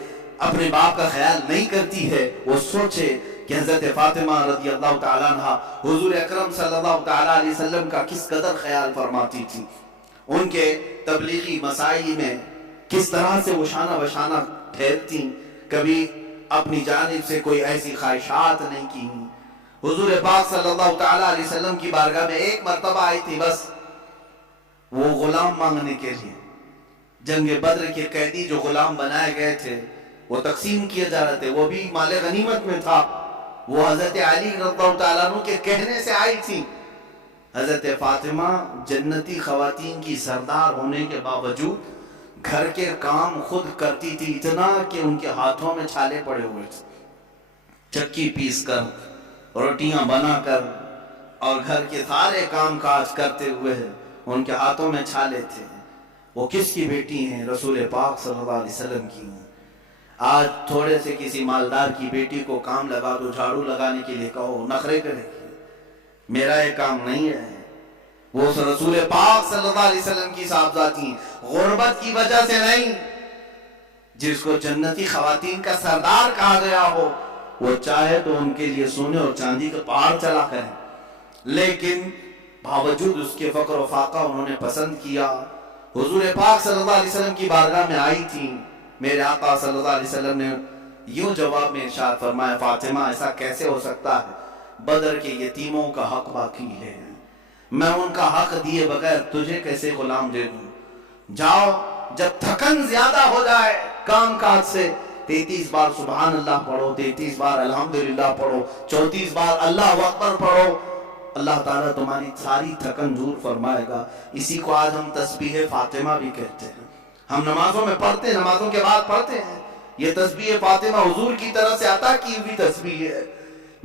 اپنے باپ کا خیال نہیں کرتی ہے, وہ سوچے کہ حضرت فاطمہ رضی اللہ تعالیٰ عنہ حضور اکرم صلی اللہ تعالیٰ علیہ وسلم کا کس قدر خیال فرماتی تھی. ان کے تبلیغی مسائی میں کس طرح سے وہ شانہ بشانہ ٹھہرتی, کبھی اپنی جانب سے کوئی ایسی خواہشات نہیں کی. حضور پاک صلی اللہ تعالیٰ علیہ وسلم کی بارگاہ میں ایک مرتبہ آئی تھی بس, وہ غلام مانگنے کے لیے. جنگ بدر کے قیدی جو غلام بنائے گئے تھے وہ تقسیم کیے جا رہے تھے، وہ بھی مال غنیمت میں تھا۔ وہ حضرت علی رضی اللہ تعالیٰ عنہ کے کہنے سے آئی تھی۔ حضرت فاطمہ جنتی خواتین کی سردار ہونے کے باوجود گھر کے کام خود کرتی تھی، اتنا کہ ان کے ہاتھوں میں چھالے پڑے ہوئے تھے۔ چکی پیس کر، روٹیاں بنا کر اور گھر کے سارے کام کاج کرتے ہوئے ان کے ہاتھوں میں چھالے تھے۔ وہ کس کی بیٹی ہیں؟ رسول پاک صلی اللہ علیہ وسلم کی ہیں۔ آج تھوڑے سے کسی مالدار کی بیٹی کو کام لگا دو، جھاڑو لگانے کے لیے کہو، نخرے کرے گی، میرا یہ کام نہیں ہے۔ وہ رسول پاک صلی اللہ علیہ وسلم کی صاحبزادی ہیں، غربت کی وجہ سے نہیں۔ جس کو جنتی خواتین کا سردار کہا گیا ہو، وہ چاہے تو ان کے لیے سونے اور چاندی کا پہاڑ چلا کریں، لیکن باوجود اس کے فقر و فاقہ انہوں نے پسند کیا۔ حضور پاک صلی اللہ علیہ وسلم کی بارگاہ میں آئی تھی، میرے آقا صلی اللہ علیہ وسلم نے یوں جواب میں ارشاد فرمایا، فاطمہ ایسا کیسے ہو سکتا ہے؟ بدر کے یتیموں کا حق باقی ہے، میں ان کا حق دیے بغیر تجھے کیسے غلام دے دوں؟ جاؤ، جب تھکن زیادہ ہو جائے کام کاج سے، 33 بار سبحان اللہ پڑھو، 33 بار الحمدللہ پڑھو، 34 بار اللہ اکبر پڑھو، اللہ تعالیٰ تمہاری ساری تھکن دور فرمائے گا۔ اسی کو آج ہم تسبیح فاطمہ بھی کہتے ہیں۔ ہم نمازوں میں پڑھتے ہیں، نمازوں کے بعد پڑھتے ہیں۔ یہ تسبیح فاطمہ حضور کی طرف سے عطا کی ہوئی تسبیح ہے۔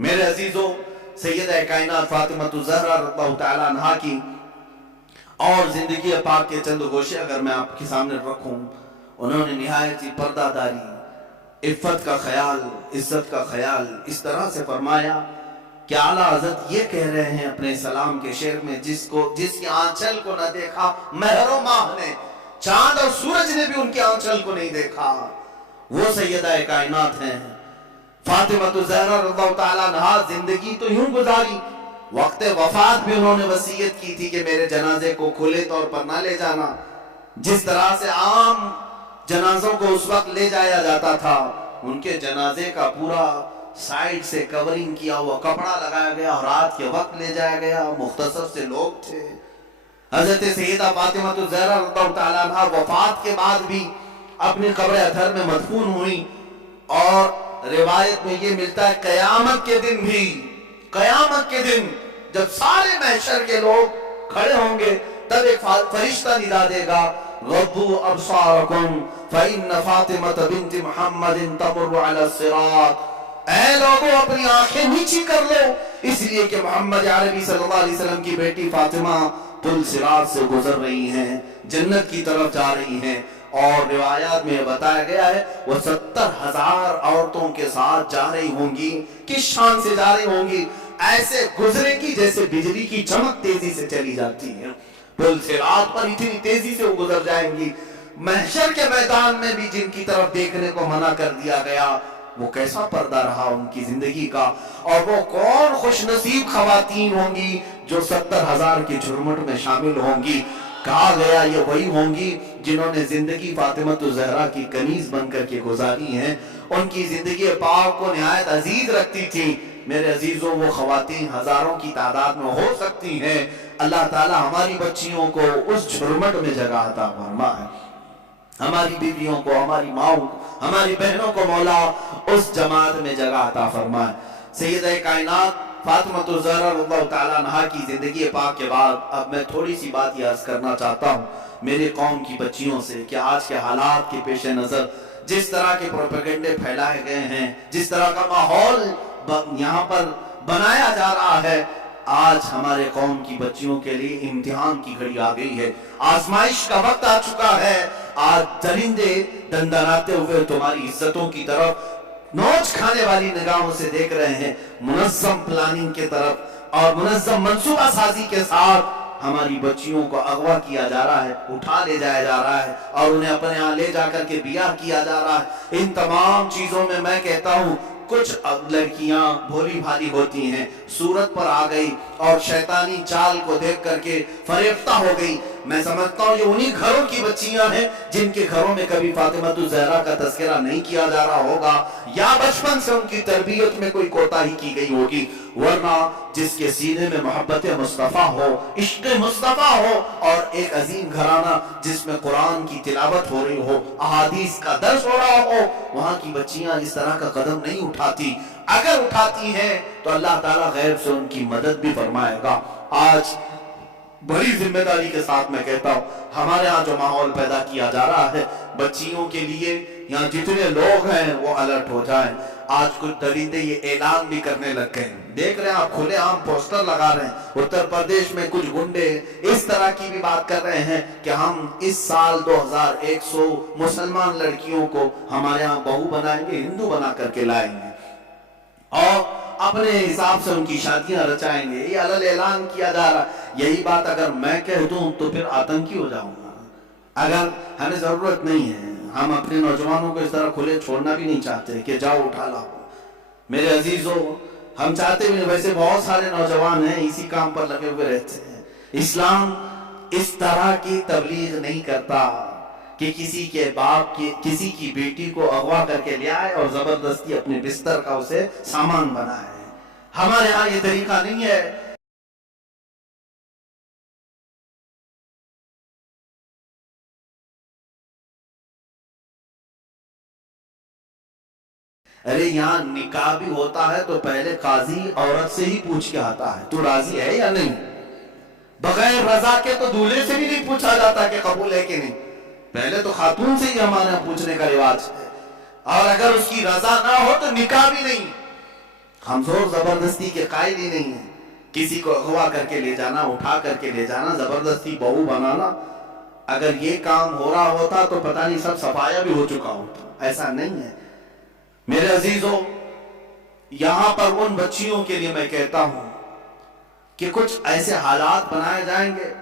میرے عزیزوں، سیدہ کائنات فاطمہ الزہرا رضی اللہ تعالیٰ عنہا کی اور زندگی پاک کے چند گوشے اگر میں آپ کے سامنے رکھوں، انہوں نے نہایت ہی پردہ داری، عفت کا خیال، عزت کا خیال اس طرح سے فرمایا کہ اعلیٰ حضرت یہ کہہ رہے ہیں اپنے سلام کے شعر میں، جس کی آنچل کو نہ دیکھا مہر و ماہ نے، چاند اور سورج نے بھی ان کی آنچل کو نہیں دیکھا، وہ سیدہ کائنات ہیں فاطمہ الزہرا رضی اللہ تعالیٰ عنہا۔ زندگی تو یوں گزاری، وقت وفات بھی انہوں نے وصیت کی تھی کہ میرے جنازے کو کھلے طور پر نہ لے جانا۔ جس طرح سے عام جنازوں کو اس وقت لے جایا جاتا تھا، ان کے جنازے کا پورا سائیڈ سے کورنگ کیا ہوا کپڑا لگایا گیا اور رات کے وقت لے جایا گیا، مختصر سے لوگ تھے۔ حضرت سیدہ فاطمہ الزہرا رضی اللہ تعالیٰ عنہا وفات کے بعد بھی اپنی قبر اطہر میں مدفون ہوئی، اور روایت میں یہ ملتا ہے قیامت کے دن بھی، قیامت کے دن جب سارے محشر کے لوگ کھڑے ہوں گے، تب ایک فرشتہ ندا دے گا، غضوا ابصارکم فإن فاطمة بنت محمد تمر على الصراط۔ اے لوگوں اپنی آنکھیں نیچی کر لو، اس لیے کہ محمد عربی صلی اللہ علیہ وسلم کی بیٹی فاطمہ پل صراط سے گزر رہی ہیں، جنت کی طرف جا رہی ہیں۔ اور روایات میں بتایا گیا ہے وہ 70,000 عورتوں کے ساتھ جا رہی ہوں گی۔ کس شان سے جا رہی ہوں گی؟ ایسے گزرے گی جیسے بجلی کی چمک تیزی سے چلی جاتی ہے، پل صراط پر اتنی تیزی سے وہ گزر جائیں گی۔ محشر کے میدان میں بھی جن کی طرف دیکھنے کو منع کر دیا گیا، وہ کیسا پردہ رہا ان کی زندگی کا، اور وہ کون خوش نصیب خواتین ہوں گی جو 70,000 کی جھرمٹ میں شامل ہوں گی۔ کہا گیا یہ وہی ہوں گی جنہوں نے زندگی فاطمہ الزہرا کی کنیز بن کر کے گزاری ہیں، ان کی زندگی پاک کو نہایت عزیز رکھتی تھی۔ میرے عزیزوں، وہ خواتین ہزاروں کی تعداد میں ہو سکتی ہیں، اللہ تعالیٰ ہماری بچیوں کو اس جھرمٹ میں جگہ عطا فرمائے، ہماری بیویوں کو، ہماری ماؤں کو، ہماری بہنوں کو مولا اس جماعت میں جگہ عطا فرمائے۔ سیدہ کائنات فاطمہ الزہرا رضی اللہ تعالیٰ عنہا کی زندگی پاک کے بعد اب میں تھوڑی سی بات یہ عرض کرنا چاہتا ہوں میرے قوم کی بچیوں سے کہ آج کے حالات کے پیش نظر جس طرح کے پروپیگنڈے پھیلائے گئے ہیں، جس طرح کا ماحول یہاں پر بنایا جا رہا ہے، آج ہمارے قوم کی بچیوں کے لیے امتحان کی گھڑی آ گئی ہے، آزمائش کا وقت آ چکا ہے۔ آج درندے دندناتے ہوئے تمہاری عزتوں کی طرف نوچ کھانے والی نگاہوں سے دیکھ رہے ہیں، منظم پلاننگ کے طرف اور منظم منصوبہ سازی کے ساتھ ہماری بچیوں کو اغوا کیا جا رہا ہے، اٹھا لے جایا جا رہا ہے اور انہیں اپنے ہاں لے جا کر کے بیاہ کیا جا رہا ہے۔ ان تمام چیزوں میں میں کہتا ہوں کچھ لڑکیاں بھولی بھالی ہوتی ہیں، صورت پر آ گئی اور شیطانی چال کو دیکھ کر کے فریفتہ ہو گئی، میں سمجھتا ہوں یہ انہی گھروں کی بچیاں ہیں جن کے گھروں میں کبھی فاطمہ الزہرا کا تذکرہ نہیں کیا جا رہا ہوگا، یا بچپن سے ان کی تربیت میں کوئی کوتاہی کی گئی ہوگی، ورنہ جس کے سینے میں محبت مصطفیٰ ہو، عشق مصطفیٰ ہو، اور ایک عظیم گھرانہ جس میں قرآن کی تلاوت ہو رہی ہو، احادیث کا درس ہو رہا ہو، وہاں کی بچیاں اس طرح کا قدم نہیں اٹھاتی۔ اگر اٹھاتی ہیں تو اللہ تعالیٰ غیب سے ان کی مدد بھی فرمائے گا۔ آج بڑی ذمہ داری کے ساتھ میں کہتا ہوں، ہمارے ہاں جو ماحول پیدا کیا جا رہا ہے بچیوں کے لیے، یہاں جتنے لوگ ہیں وہ الرٹ ہو جائیں۔ آج کچھ درندے یہ اعلان بھی کرنے لگ گئے، دیکھ رہے ہیں آپ، کھلے عام پوسٹر لگا رہے ہیں۔ اتر پردیش میں کچھ گنڈے اس طرح کی بھی بات کر رہے ہیں کہ ہم اس سال 2100 مسلمان لڑکیوں کو ہمارے ہاں بہو بنائیں گے، ہندو بنا کر کے لائیں گے، اور اپنے حساب سے ان کی شادیاں رچائیں گے۔ یہ علل اعلان کیا جا رہا ہے۔ یہی بات اگر میں کہہ دوں تو پھر آتنکی ہو جاؤں گا۔ اگر ہمیں ضرورت نہیں ہے، ہم اپنے نوجوانوں کو اس طرح کھلے چھوڑنا بھی نہیں چاہتے کہ جاؤ اٹھا لاؤ۔ میرے عزیزوں، ہم چاہتے بھی نہیں، ویسے بہت سارے نوجوان ہیں اسی کام پر لگے ہوئے رہتے ہیں۔ اسلام اس طرح کی تبلیغ نہیں کرتا کہ کسی کے باپ کی کسی کی بیٹی کو اغوا کر کے لے آئے اور زبردستی اپنے بستر کا اسے سامان بنائے۔ ہمارے ہاں یہ طریقہ نہیں ہے۔ ارے یہاں نکاح بھی ہوتا ہے تو پہلے قاضی عورت سے ہی پوچھ کے آتا ہے تو راضی ہے یا نہیں۔ بغیر رضا کے تو دولہے سے بھی نہیں پوچھا جاتا کہ قبول ہے کہ نہیں، پہلے تو خاتون سے ہی ہمارے یہاں پوچھنے کا رواج ہے، اور اگر اس کی رضا نہ ہو تو نکاح بھی نہیں۔ ہم زور زبردستی کے قائل ہی نہیں ہیں۔ کسی کو اغوا کر کے لے جانا، اٹھا کر کے لے جانا، زبردستی بہو بنانا، اگر یہ کام ہو رہا ہوتا تو پتہ نہیں سب صفایا بھی ہو چکا ہوتا۔ ایسا نہیں ہے میرے عزیزوں۔ یہاں پر ان بچیوں کے لیے میں کہتا ہوں کہ کچھ ایسے حالات بنائے جائیں گے،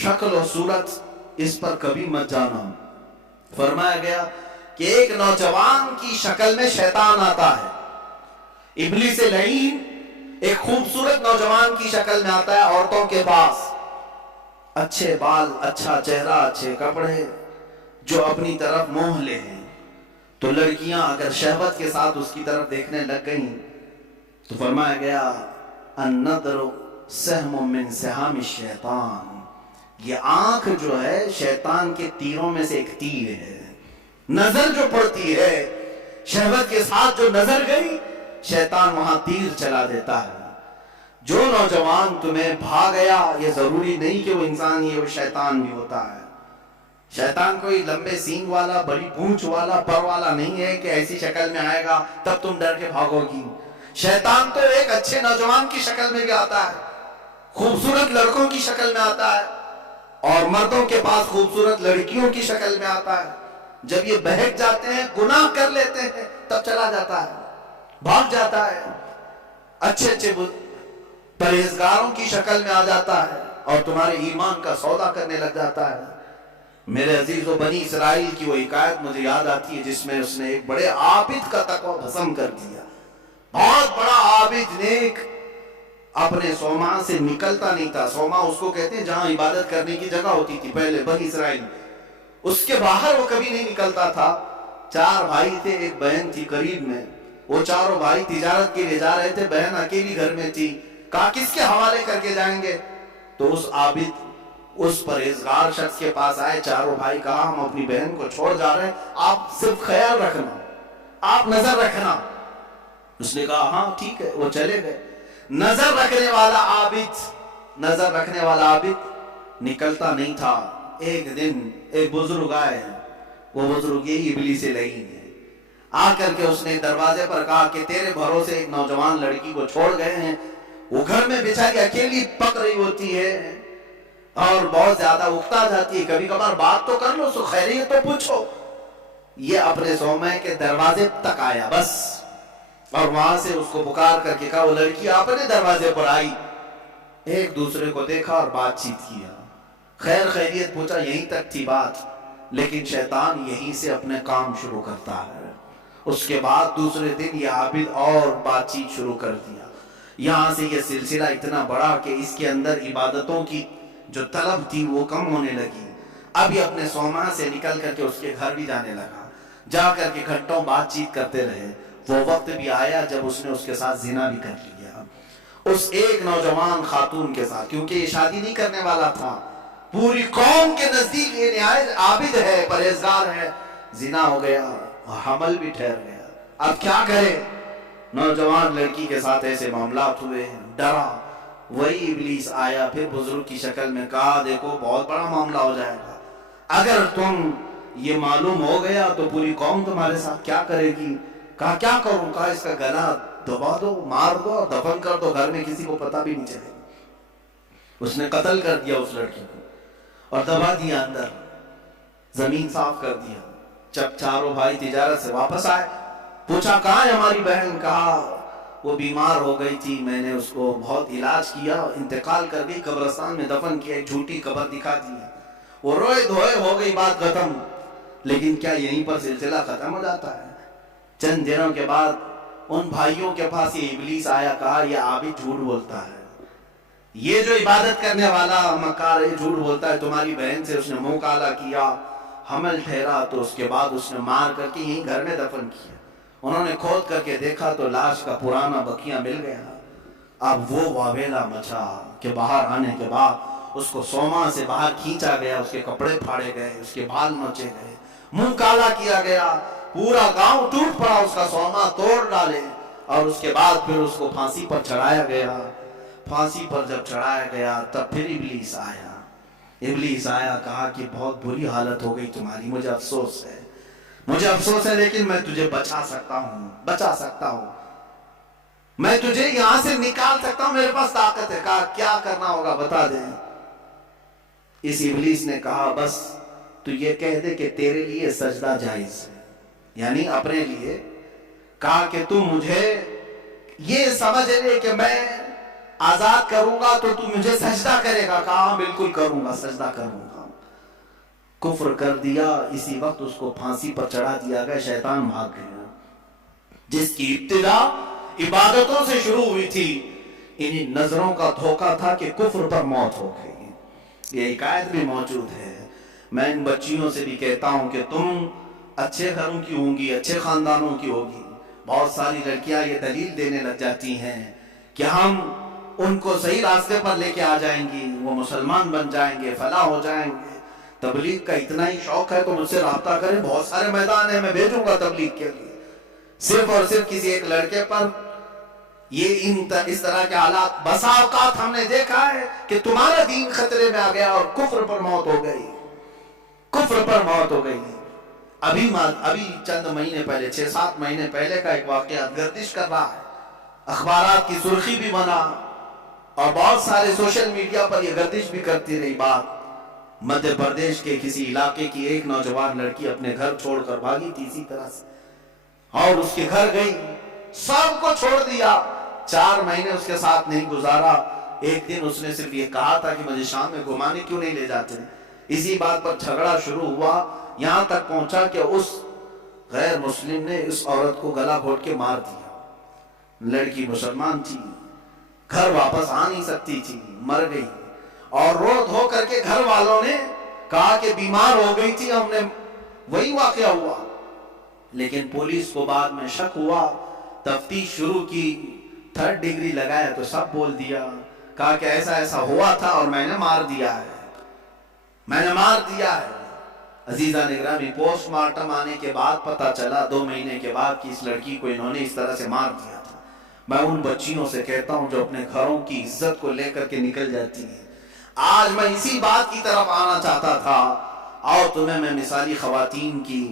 شکل و صورت اس پر کبھی مت جانا۔ فرمایا گیا کہ ایک نوجوان کی شکل میں شیطان آتا ہے، ابلیس لعین ایک خوبصورت نوجوان کی شکل میں آتا ہے عورتوں کے پاس، اچھے بال، اچھا چہرہ، اچھے کپڑے، جو اپنی طرف موہ لے ہیں۔ تو لڑکیاں اگر شہوت کے ساتھ اس کی طرف دیکھنے لگ گئیں تو فرمایا گیا النظر سہم من سہام الشیطان، یہ آنکھ جو ہے شیطان کے تیروں میں سے ایک تیر ہے۔ نظر جو پڑتی ہے، شہوت کے ساتھ جو نظر گئی، شیطان وہاں تیر چلا دیتا ہے۔ جو نوجوان تمہیں بھا گیا، یہ ضروری نہیں کہ وہ انسان ہی، وہ شیطان بھی ہوتا ہے۔ شیطان کوئی لمبے سینگ والا، بڑی پونچھ والا، پر والا نہیں ہے کہ ایسی شکل میں آئے گا تب تم ڈر کے بھاگو گی۔ شیطان تو ایک اچھے نوجوان کی شکل میں بھی آتا ہے، خوبصورت لڑکوں کی شکل میں آتا ہے، اور مردوں کے پاس خوبصورت لڑکیوں کی شکل میں آتا ہے۔ جب یہ بہک جاتے ہیں، گناہ کر لیتے ہیں، تب چلا جاتا ہے، بھاگ جاتا ہے، اچھے اچھے پرہیزگاروں کی شکل میں آ جاتا ہے اور تمہارے ایمان کا سودا کرنے لگ جاتا ہے۔ میرے عزیزو، بنی اسرائیل کی وہ حکایت مجھے یاد آتی ہے جس میں اس نے ایک بڑے عابد کا تقوی بھسم کر دیا۔ بہت بڑا عابد، نیک، اپنے صومعہ سے نکلتا نہیں تھا۔ صومعہ اس کو کہتے ہیں جہاں عبادت کرنے کی جگہ ہوتی تھی پہلے بنی اسرائیل، اس کے باہر وہ کبھی نہیں نکلتا تھا۔ 4 بھائی تھے، ایک بہن تھی قریب میں، وہ چاروں بھائی تجارت کے لیے جا رہے تھے، بہن اکیلی گھر میں تھی۔ کہا کس کے حوالے کر کے جائیں گے؟ تو اس عابد، اس پرہیزگار شخص کے پاس آئے چاروں بھائی، کہا ہم اپنی بہن کو چھوڑ جا رہے ہیں، آپ صرف خیال رکھنا، آپ نظر رکھنا۔ اس نے کہا ہاں ٹھیک ہے، وہ چلے گئے۔ نظر رکھنے والا عابد نکلتا نہیں تھا۔ ایک دن ایک بزرگ آئے، وہ بزرگ یہی ابلیس لعین ہے۔ آ کر کے اس نے دروازے پر کہا کہ تیرے بھروسے ایک نوجوان لڑکی کو چھوڑ گئے ہیں، وہ گھر میں بچا کے اکیلی پک رہی ہوتی ہے اور بہت زیادہ اکتا جاتی ہے، کبھی کبھار بات تو کر لو، سو خیریت تو پوچھو۔ یہ اپنے صومعے کے دروازے تک آیا بس، اور وہاں سے اس کو پکار کر کے کہا، وہ لڑکی اپنے دروازے پر آئی، ایک دوسرے کو دیکھا اور بات چیت کیا، خیر خیریت پوچھا، یہیں تک تھی بات۔ لیکن شیطان یہیں سے اپنے کام شروع کرتا ہے۔ اس کے بعد دوسرے دن یہ عابد اور بات چیت شروع کر دیا۔ یہاں سے یہ سلسلہ اتنا بڑا کہ اس کے اندر عبادتوں کی جو طلب تھی وہ کم ہونے لگی. اب یہ اپنے صومعہ سے نکل کر کے اس کے گھر بھی جانے لگا, جا کر کے گھنٹوں بات چیت کرتے رہے. وہ وقت بھی آیا جب اس نے اس کے ساتھ زنا بھی کر لیا, اس ایک نوجوان خاتون کے ساتھ, کیونکہ یہ شادی نہیں کرنے والا تھا. پوری قوم کے نزدیک یہ نہایت عابد ہے, پرہیزگار ہے, زنا ہو گیا, حمل بھی ٹھہر گیا. اب کیا کرے؟ نوجوان لڑکی کے ساتھ ایسے معاملات ہوئے, ڈرا. وہی ابلیس آیا پھر بزرگ کی شکل میں, کہا دیکھو بہت بڑا معاملہ ہو جائے گا, اگر تم یہ معلوم ہو گیا تو پوری قوم تمہارے ساتھ کیا کرے گی. کہا کیا کروں؟ کہا اس کا گلا دبا دو, مار دو اور دفن کر دو, گھر میں کسی کو پتہ بھی نہیں چلے. اس نے قتل کر دیا اس لڑکی کو اور دبا دیا اندر, زمین صاف کر دیا. جب چاروں بھائی تجارت سے واپس آئے, پوچھا کہاں ہے ہماری بہن؟ کہا وہ بیمار ہو گئی تھی, میں نے اس کو بہت علاج کیا, انتقال کر گئی, قبرستان میں دفن کیا, ایک جھوٹی قبر دکھا دی. وہ روئے دھوئے ہو گئی, بات ختم. لیکن کیا یہیں پر سلسلہ ختم ہو جاتا ہے؟ چند دنوں کے بعد ان بھائیوں کے پاس یہ ابلیس آیا, کہا یہ عابد جھوٹ بولتا ہے, یہ جو عبادت کرنے والا مکار ہے جھوٹ بولتا ہے. تمہاری بہن سے اس نے منہ کالا کیا, حمل ٹھہرا, تو اس کے بعد اس نے مار کر کے یہیں گھر میں دفن کیا. انہوں نے کھود کر کے دیکھا تو لاش کا پرانا بقیہ مل گیا. اب وہ واویلا مچا کہ باہر آنے کے بعد اس کو صومعہ سے باہر کھینچا گیا, اس کے کپڑے پھاڑے گئے, اس کے بال نوچے گئے, منہ کالا کیا گیا, پورا گاؤں ٹوٹ پڑا, اس کا صومعہ توڑ ڈالے, اور اس کے بعد پھر اس کو پھانسی پر چڑھایا گیا. پھانسی پر جب چڑھایا گیا تب پھر ابلیس آیا. ابلیس آیا, کہا کہ بہت بری حالت ہو گئی تمہاری, مجھے افسوس ہے, مجھے افسوس ہے, لیکن میں تجھے بچا سکتا ہوں, بچا سکتا ہوں, میں تجھے یہاں سے نکال سکتا ہوں, میرے پاس طاقت ہے. کہا کیا کرنا ہوگا بتا دیں. اس ابلیس نے کہا بس تو یہ کہہ دے کہ تیرے لیے سجدہ جائز ہے, یعنی اپنے لیے. کہا کہ تو مجھے یہ سمجھ لے کہ میں آزاد کروں گا تو تو مجھے سجدہ کرے گا. کہا بالکل کروں گا, سجدہ کروں گا. کفر کر دیا. اسی وقت اس کو پھانسی پر چڑھا دیا گیا. شیطان بھاگ گیا. جس کی ابتدا عبادتوں سے شروع ہوئی تھی, انہی نظروں کا دھوکہ تھا کہ کفر پر موت ہو گئی. یہ حکایت بھی موجود ہے. میں ان بچیوں سے بھی کہتا ہوں کہ تم اچھے گھروں کی ہوں گی, اچھے خاندانوں کی ہوگی. بہت ساری لڑکیاں یہ دلیل دینے لگ جاتی ہیں کہ ہم ان کو صحیح راستے پر لے کے آ جائیں گی, وہ مسلمان بن جائیں گے, فلاح ہو جائیں گے. تبلیغ کا اتنا ہی شوق ہے تو مجھ سے رابطہ کریں, بہت سارے میدان ہیں, میں بھیجوں گا تبلیغ کے لیے. صرف اور صرف کسی ایک لڑکے پر یہ اس طرح کے حالات, بسا اوقات ہم نے دیکھا ہے کہ تمہارا دین خطرے میں آ گیا اور کفر پر موت ہو گئی, کفر پر موت ہو گئی. ابھی چند مہینے پہلے, 6-7 مہینے پہلے کا ایک واقعہ گردش کر رہا ہے, اخبارات کی سرخی بھی بنا اور بہت سارے سوشل میڈیا پر یہ گردش بھی کرتی رہی بات. مدھیہ پردیش کے کسی علاقے کی ایک نوجوان لڑکی اپنے گھر چھوڑ کر بھاگی تھی اسی طرح سے, اور اس کے گھر گئی, سب کو چھوڑ دیا. 4 مہینے اس کے ساتھ نہیں گزارا. ایک دن اس نے صرف یہ کہا تھا کہ مجھے شام میں گھمانے کیوں نہیں لے جاتے. اسی بات پر جھگڑا شروع ہوا, یہاں تک پہنچا کہ اس غیر مسلم نے اس عورت کو گلا گھونٹ کے مار دیا. لڑکی مسلمان تھی, گھر واپس آ نہیں سکتی تھی, مر گئی. اور رو دھو کر کے گھر والوں نے کہا کہ بیمار ہو گئی تھی, ہم نے وہی واقعہ ہوا. لیکن پولیس کو بعد میں شک ہوا, تفتیش شروع کی, 3rd ڈگری لگایا تو سب بول دیا. کہا کہ ایسا ایسا ہوا تھا اور میں نے مار دیا ہے, میں نے مار دیا ہے. عزیزہ نگرامی, پوسٹ مارٹم آنے کے بعد پتا چلا 2 مہینے کے بعد کہ اس لڑکی کو انہوں نے اس طرح سے مار دیا تھا. میں ان بچیوں سے کہتا ہوں جو اپنے گھروں کی عزت کو لے کر کے نکل جاتی ہیں. آج میں اسی بات کی طرف آنا چاہتا تھا, اور تمہیں میں مثالی خواتین کی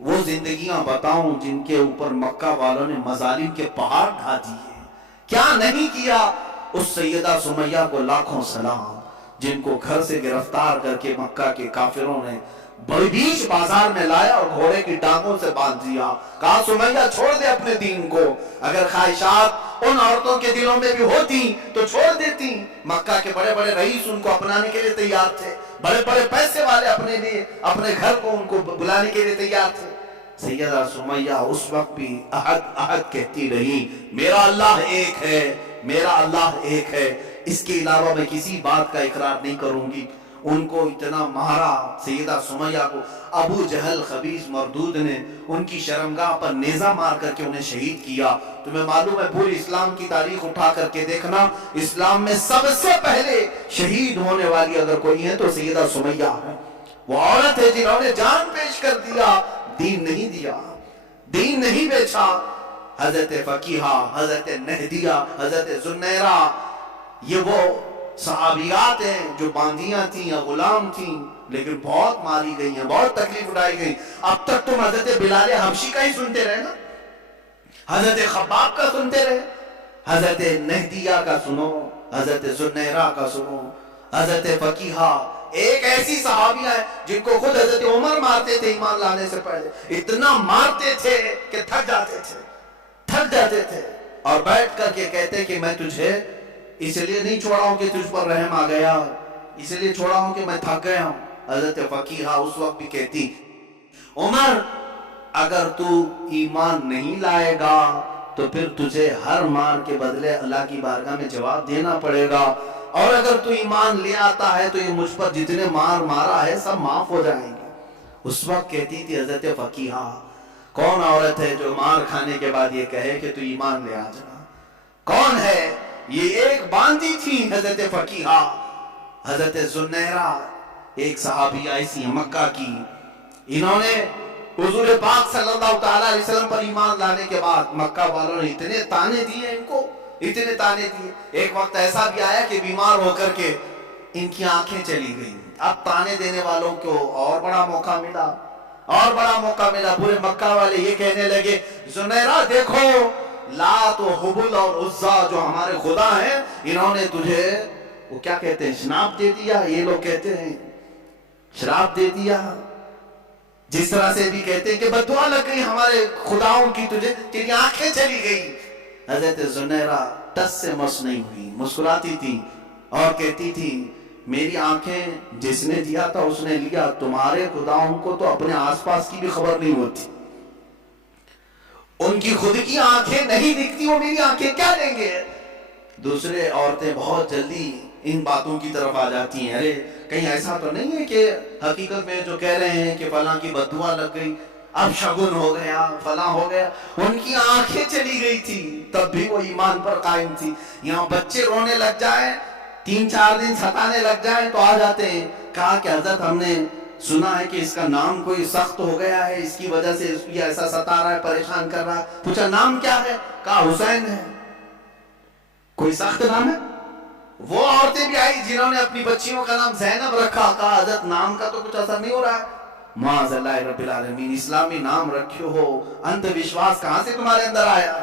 وہ زندگیاں بتاؤں جن کے اوپر مکہ والوں نے مظالم کے پہاڑ ڈھا دیے. کیا نہیں کیا. اس سیدہ سمیہ کو لاکھوں سلام, جن کو گھر سے گرفتار کر کے مکہ کے کافروں نے بیچ بازار میں لایا اور گھوڑے کی ٹانگوں سے باندھ دیا. کہا سمیہ چھوڑ دے اپنے دین کو. اگر خواہشات ان عورتوں کے دلوں میں بھی ہوتی تو چھوڑ دیتی. مکہ کے بڑے بڑے رئیس ان کو اپنانے کے لیے تیار تھے, بڑے بڑے پیسے والے اپنے لیے اپنے گھر کو ان کو بلانے کے لیے تیار تھے. سیدہ سمیہ اس وقت بھی احد احد کہتی رہی, میرا اللہ ایک ہے, میرا اللہ ایک ہے. اس کے علاوہ میں کسی بات کا اقرار نہیں کروں گی۔ ان کو اتنا مارا سیدہ سمیہ کو، ابو جہل خبیث مردود نے ان کی شرمگاہ پر نیزہ مار کر کے انہیں شہید کیا۔ تمہیں معلوم ہے پوری اسلام کی تاریخ اٹھا کر کے دیکھنا، اسلام میں سب سے پہلے شہید ہونے والی اگر کوئی ہے تو سیدہ سمیہ ہے۔ وہ عورت ہے جنہوں نے جان پیش کر دیا، دین نہیں دیا، دین نہیں بیچا۔ حضرت فقیہہ، حضرت نہدیہ، حضرت زنیرہ، یہ وہ صحابیات ہیں جو باندیاں تھیں یا غلام تھیں، لیکن بہت ماری گئی ہیں، بہت تکلیف اٹھائی گئی۔ اب تک تم حضرت بلال حبشی کا ہی سنتے رہے نا، حضرت خباب کا سنتے رہے، حضرت نہدیہ کا سنو، حضرت زنیرہ کا سنو، حضرت فقیہہ ایک ایسی صحابیہ ہے جن کو خود حضرت عمر مارتے تھے ایمان لانے سے پہلے، اتنا مارتے تھے کہ تھک جاتے تھے اور بیٹھ کر کے کہتے کہ میں تجھے اس لیے نہیں چھوڑا ہوں کہ تجھ پر رحم آ گیا، اس لیے چھوڑا ہوں کہ میں تھک گیا ہوں۔ حضرت فقیہہ اس وقت بھی کہتی عمر اگر تو ایمان نہیں لائے گا تو پھر تجھے ہر مار کے بدلے اللہ کی بارگاہ میں جواب دینا پڑے گا، اور اگر تو ایمان لے آتا ہے تو یہ مجھ پر جتنے مار مارا ہے سب معاف ہو جائیں گے۔ اس وقت کہتی تھی حضرت فقیہہ کون عورت ہے جو مار کھانے کے بعد یہ کہے کہ تو ایمان لے آ جا؟ کون ہے؟ یہ ایک باندی تھی حضرت فقیہہ۔ حضرت زنیرہ ایک صحابیہ ایسی مکہ کی، انہوں نے حضور پاک صلی اللہ تعالیٰ علیہ وسلم پر ایمان لانے کے بعد مکہ والوں نے اتنے تانے دیے ان کو، اتنے تانے دیے۔ ایک وقت ایسا بھی آیا کہ بیمار ہو کر کے ان کی آنکھیں چلی گئیں۔ اب تانے دینے والوں کو اور بڑا موقع ملا، اور بڑا موقع ملا۔ پورے مکہ والے یہ کہنے لگے زنیرہ دیکھو لات و حبل اور عزا جو ہمارے خدا ہیں، انہوں نے تجھے وہ کیا کہتے ہیں شناپ دے دیا، یہ لوگ کہتے ہیں شراب دے دیا، جس طرح سے بھی کہتے ہیں کہ بددعا لگ گئی ہمارے خداؤں کی تجھے، تیری آنکھیں چلی گئی۔ حضرت زنیرہ ٹس سے مس نہیں ہوئی، مسکراتی تھی اور کہتی تھی میری آنکھیں جس نے دیا تھا اس نے لیا، تمہارے خداؤں کو تو اپنے آس پاس کی بھی خبر نہیں ہوتی، ان کی خود کی آنکھیں نہیں دکھتی، وہ میری آنکھیں کیا لیں گے؟ دوسرے عورتیں بہت جلدی ان باتوں کی طرف آ جاتی ہیں، ارے کہیں ایسا تو نہیں ہے کہ حقیقت میں جو کہہ رہے ہیں کہ فلاں کی بددعا لگ گئی، اب شگن ہو گیا، فلاں ہو گیا۔ ان کی آنکھیں چلی گئی تھی تب بھی وہ ایمان پر قائم تھی۔ یہاں بچے رونے لگ جائیں، 3-4 دن ستانے لگ جائیں تو آ جاتے ہیں، کہا کہ حضرت ہم نے سنا ہے کہ اس کا نام کوئی سخت ہو گیا ہے، اس کی وجہ سے اس کو ایسا ستا رہا ہے، پریشان کر رہا ہے۔ پوچھا نام کیا ہے؟ کہا حسین ہے۔ کوئی سخت نام ہے؟ وہ عورتیں بھی آئی جنہوں نے اپنی بچیوں کا نام زینب رکھا، کہا حضرت نام کا تو کچھ اثر نہیں ہو رہا ہے۔ معاذ اللہ رب العالمین، اسلامی نام رکھے ہو، انت وشواس کہاں سے تمہارے اندر آیا؟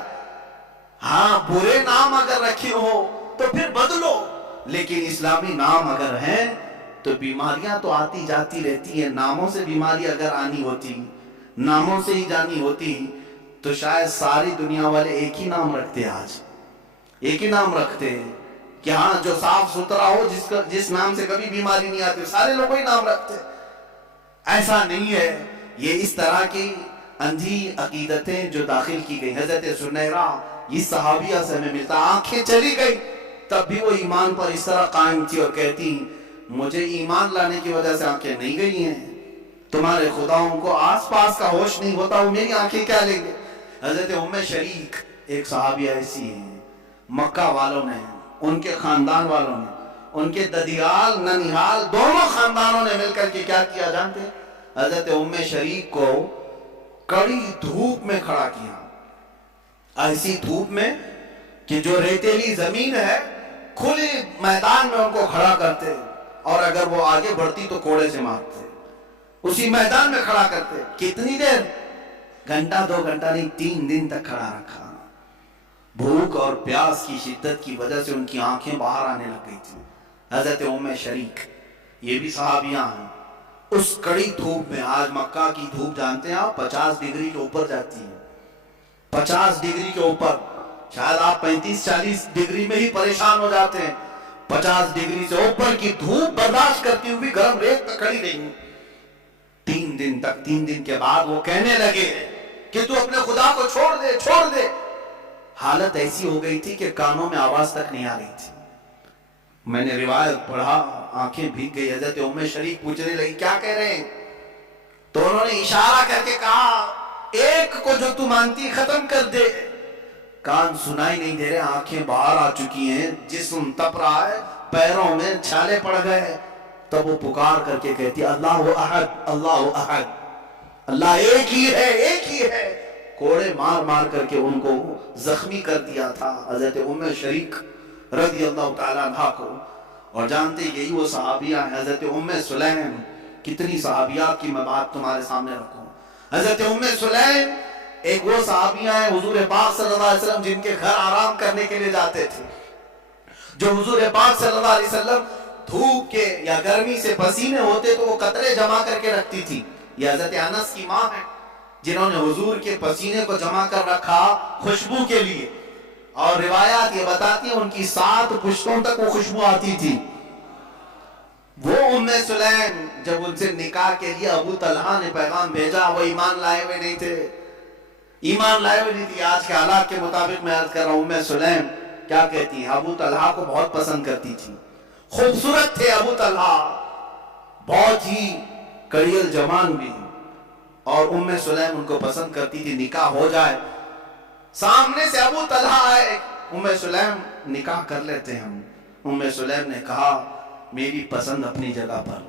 ہاں برے نام اگر رکھے ہو تو پھر بدلو، لیکن اسلامی نام اگر ہیں تو بیماریاں تو آتی جاتی رہتی ہیں۔ ناموں سے بیماری اگر آنی ہوتی، ناموں سے ہی جانی ہوتی تو شاید ساری دنیا والے ایک ہی نام رکھتے، آج ایک ہی نام رکھتے کہ ہاں جو صاف ستھرا ہو، جس نام سے کبھی بیماری نہیں آتی، سارے لوگ وہی نام رکھتے۔ ایسا نہیں ہے، یہ اس طرح کی اندھی عقیدتیں جو داخل کی گئی۔ حضرت زنیرہ اس صحابیہ سے ہمیں ملتا، آنکھیں چلی گئی تب بھی وہ ایمان پر اس طرح قائم تھی اور کہتی مجھے ایمان لانے کی وجہ سے آنکھیں نہیں گئی ہیں، تمہارے خداؤں کو آس پاس کا ہوش نہیں ہوتا، وہ میری آنکھیں کیا لیں گے؟ حضرت ام شریک ایک صحابیہ ایسی ہیں، مکہ والوں نے، ان کے خاندان والوں نے، ان کے ددیال ننیحال دونوں خاندانوں نے مل کر کے کیا کیا جانتے؟ حضرت ام شریک کو کڑی دھوپ میں کھڑا کیا، ایسی دھوپ میں کہ جو ریتیلی زمین ہے کھلی میدان میں ان کو کھڑا کرتے، اور اگر وہ آگے بڑھتی تو کوڑے سے مارتے، اسی میدان میں کھڑا کرتے۔ کتنی دیر؟ گھنٹہ 2 گھنٹہ نہیں، 3 دن تک کھڑا رکھا۔ بھوک اور پیاس کی شدت کی وجہ سے ان کی آنکھیں باہر آنے لگ گئی تھی۔ حضرت ام شریک یہ بھی صحابیاں ہیں، اس کڑی دھوپ میں، آج مکہ کی دھوپ جانتے ہیں آپ 50 ڈگری کے اوپر جاتی ہے، 50 ڈگری کے اوپر، شاید آپ 35-40 ڈگری میں ہی پریشان ہو جاتے ہیں، 50 ڈگری سے اوپر کی دھوپ برداشت کرتی ہوئی گرم ریت پہ کھڑی رہی 3 دن تک۔ 3 دن کے بعد وہ کہنے لگے کہ تو اپنے خدا کو چھوڑ دے، چھوڑ دے۔ حالت ایسی ہو گئی تھی کہ کانوں میں آواز تک نہیں آ رہی تھی، میں نے روایت پڑھا، آنکھیں بھیگ گئی. حضرت ام شریک پوچھنے لگی کیا کہہ رہے ہیں؟ تو انہوں نے اشارہ کر کے کہا ایک کو جو تو مانتی ختم کر دے. کان سنائی نہیں دے رہے، آنکھیں باہر آ چکی ہیں، جسم تپ رہا ہے، پیروں میں چھالے پڑ گئے. تب وہ پکار کر کے کہتی اللہ احد اللہ احد، اللہ ایک ہی ہے ایک ہی ہے. کوڑے مار مار کر کے ان کو زخمی کر دیا تھا حضرت ام شریک رضی اللہ تعالیٰ عنہ کو. اور جانتے یہی وہ صحابیہ ہیں. حضرت ام سلیم، کتنی صحابیات کی میں بات تمہارے سامنے رکھوں. حضرت ام سلیم ایک وہ صحابیہ ہیں حضور پاک صلی اللہ علیہ وسلم جن کے گھر آرام کرنے کے لیے جاتے تھے، جو حضور پاک صلی اللہ علیہ وسلم دھوپ کے یا گرمی سے پسینے ہوتے تو وہ قطرے جمع کر کے رکھتی تھی. یہ حضرت انس کی ماں ہے جنہوں نے حضور کے پسینے کو جمع کر رکھا خوشبو کے لیے. اور روایات یہ بتاتی ہیں ان کی 7 پشتوں تک وہ خوشبو آتی تھی. وہ ام سلیم جب ان سے نکاح کے لیے ابو طلحہ نے پیغام بھیجا، وہ ایمان لائے ہوئے نہیں تھے، ایمان لائے ہوئے نہیں تھی. آج کے حالات کے مطابق میں عرض کر رہا ہوں، ام سلیم کیا کہتی ہیں؟ ابو طلحہ کو بہت پسند کرتی تھی، خوبصورت تھے ابو طلحہ، بہت ہی کڑیل جوان بھی، اور ام سلیم ان کو پسند کرتی تھی. نکاح ہو جائے، سامنے سے ابو طلحہ آئے، ام سلیم نکاح کر لیتے ہم. ام سلیم نے کہا میری پسند اپنی جگہ پر،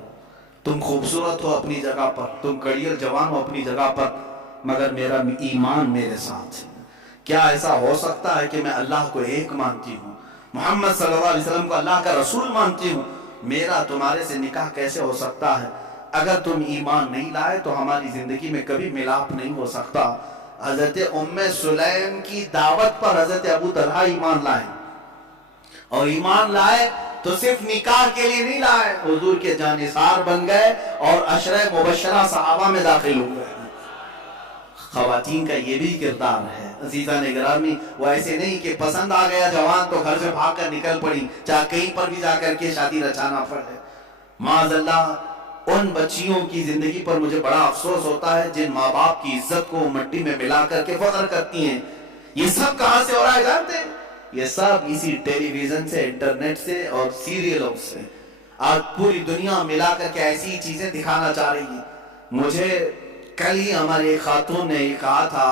تم خوبصورت ہو اپنی جگہ پر، تم کڑیل جوان ہو اپنی جگہ پر، مگر میرا ایمان میرے ساتھ ہے. کیا ایسا ہو سکتا ہے کہ میں اللہ کو ایک مانتی ہوں، محمد صلی اللہ علیہ وسلم کو اللہ کا رسول مانتی ہوں، میرا تمہارے سے نکاح کیسے ہو سکتا ہے؟ اگر تم ایمان نہیں لائے تو ہماری زندگی میں کبھی ملاپ نہیں ہو سکتا. حضرت ام سلیم کی دعوت پر حضرت ابو طلحہ ایمان لائے، اور ایمان لائے تو صرف نکاح کے لیے نہیں لائے، حضور کے جانثار بن گئے اور عشرہ مبشرہ صحابہ میں داخل ہو گئے. خواتین کا یہ بھی کردار ہے عزیزان گرامی. وہ ایسے نہیں کہ پسند آ گیا جوان تو گھر سے بھاگ کر نکل پڑی، چاہے کہیں پر بھی جا کر کے شادی رچانا پڑے. معاذ اللہ، ان بچیوں کی زندگی پر مجھے بڑا افسوس ہوتا ہے جن ماں باپ کی عزت کو مٹی میں ملا کر کے فخر کرتی ہیں. یہ سب کہاں سے ہو رہا ہے جانتے ہیں؟ یہ سب اسی ٹیلی ویژن سے، انٹرنیٹ سے اور سیریلوں سے. آج پوری دنیا ملا کر کے ایسی چیزیں دکھانا چاہ رہی ہے. مجھے کل ہی ہماری ایک خاتون نے یہ کہا تھا،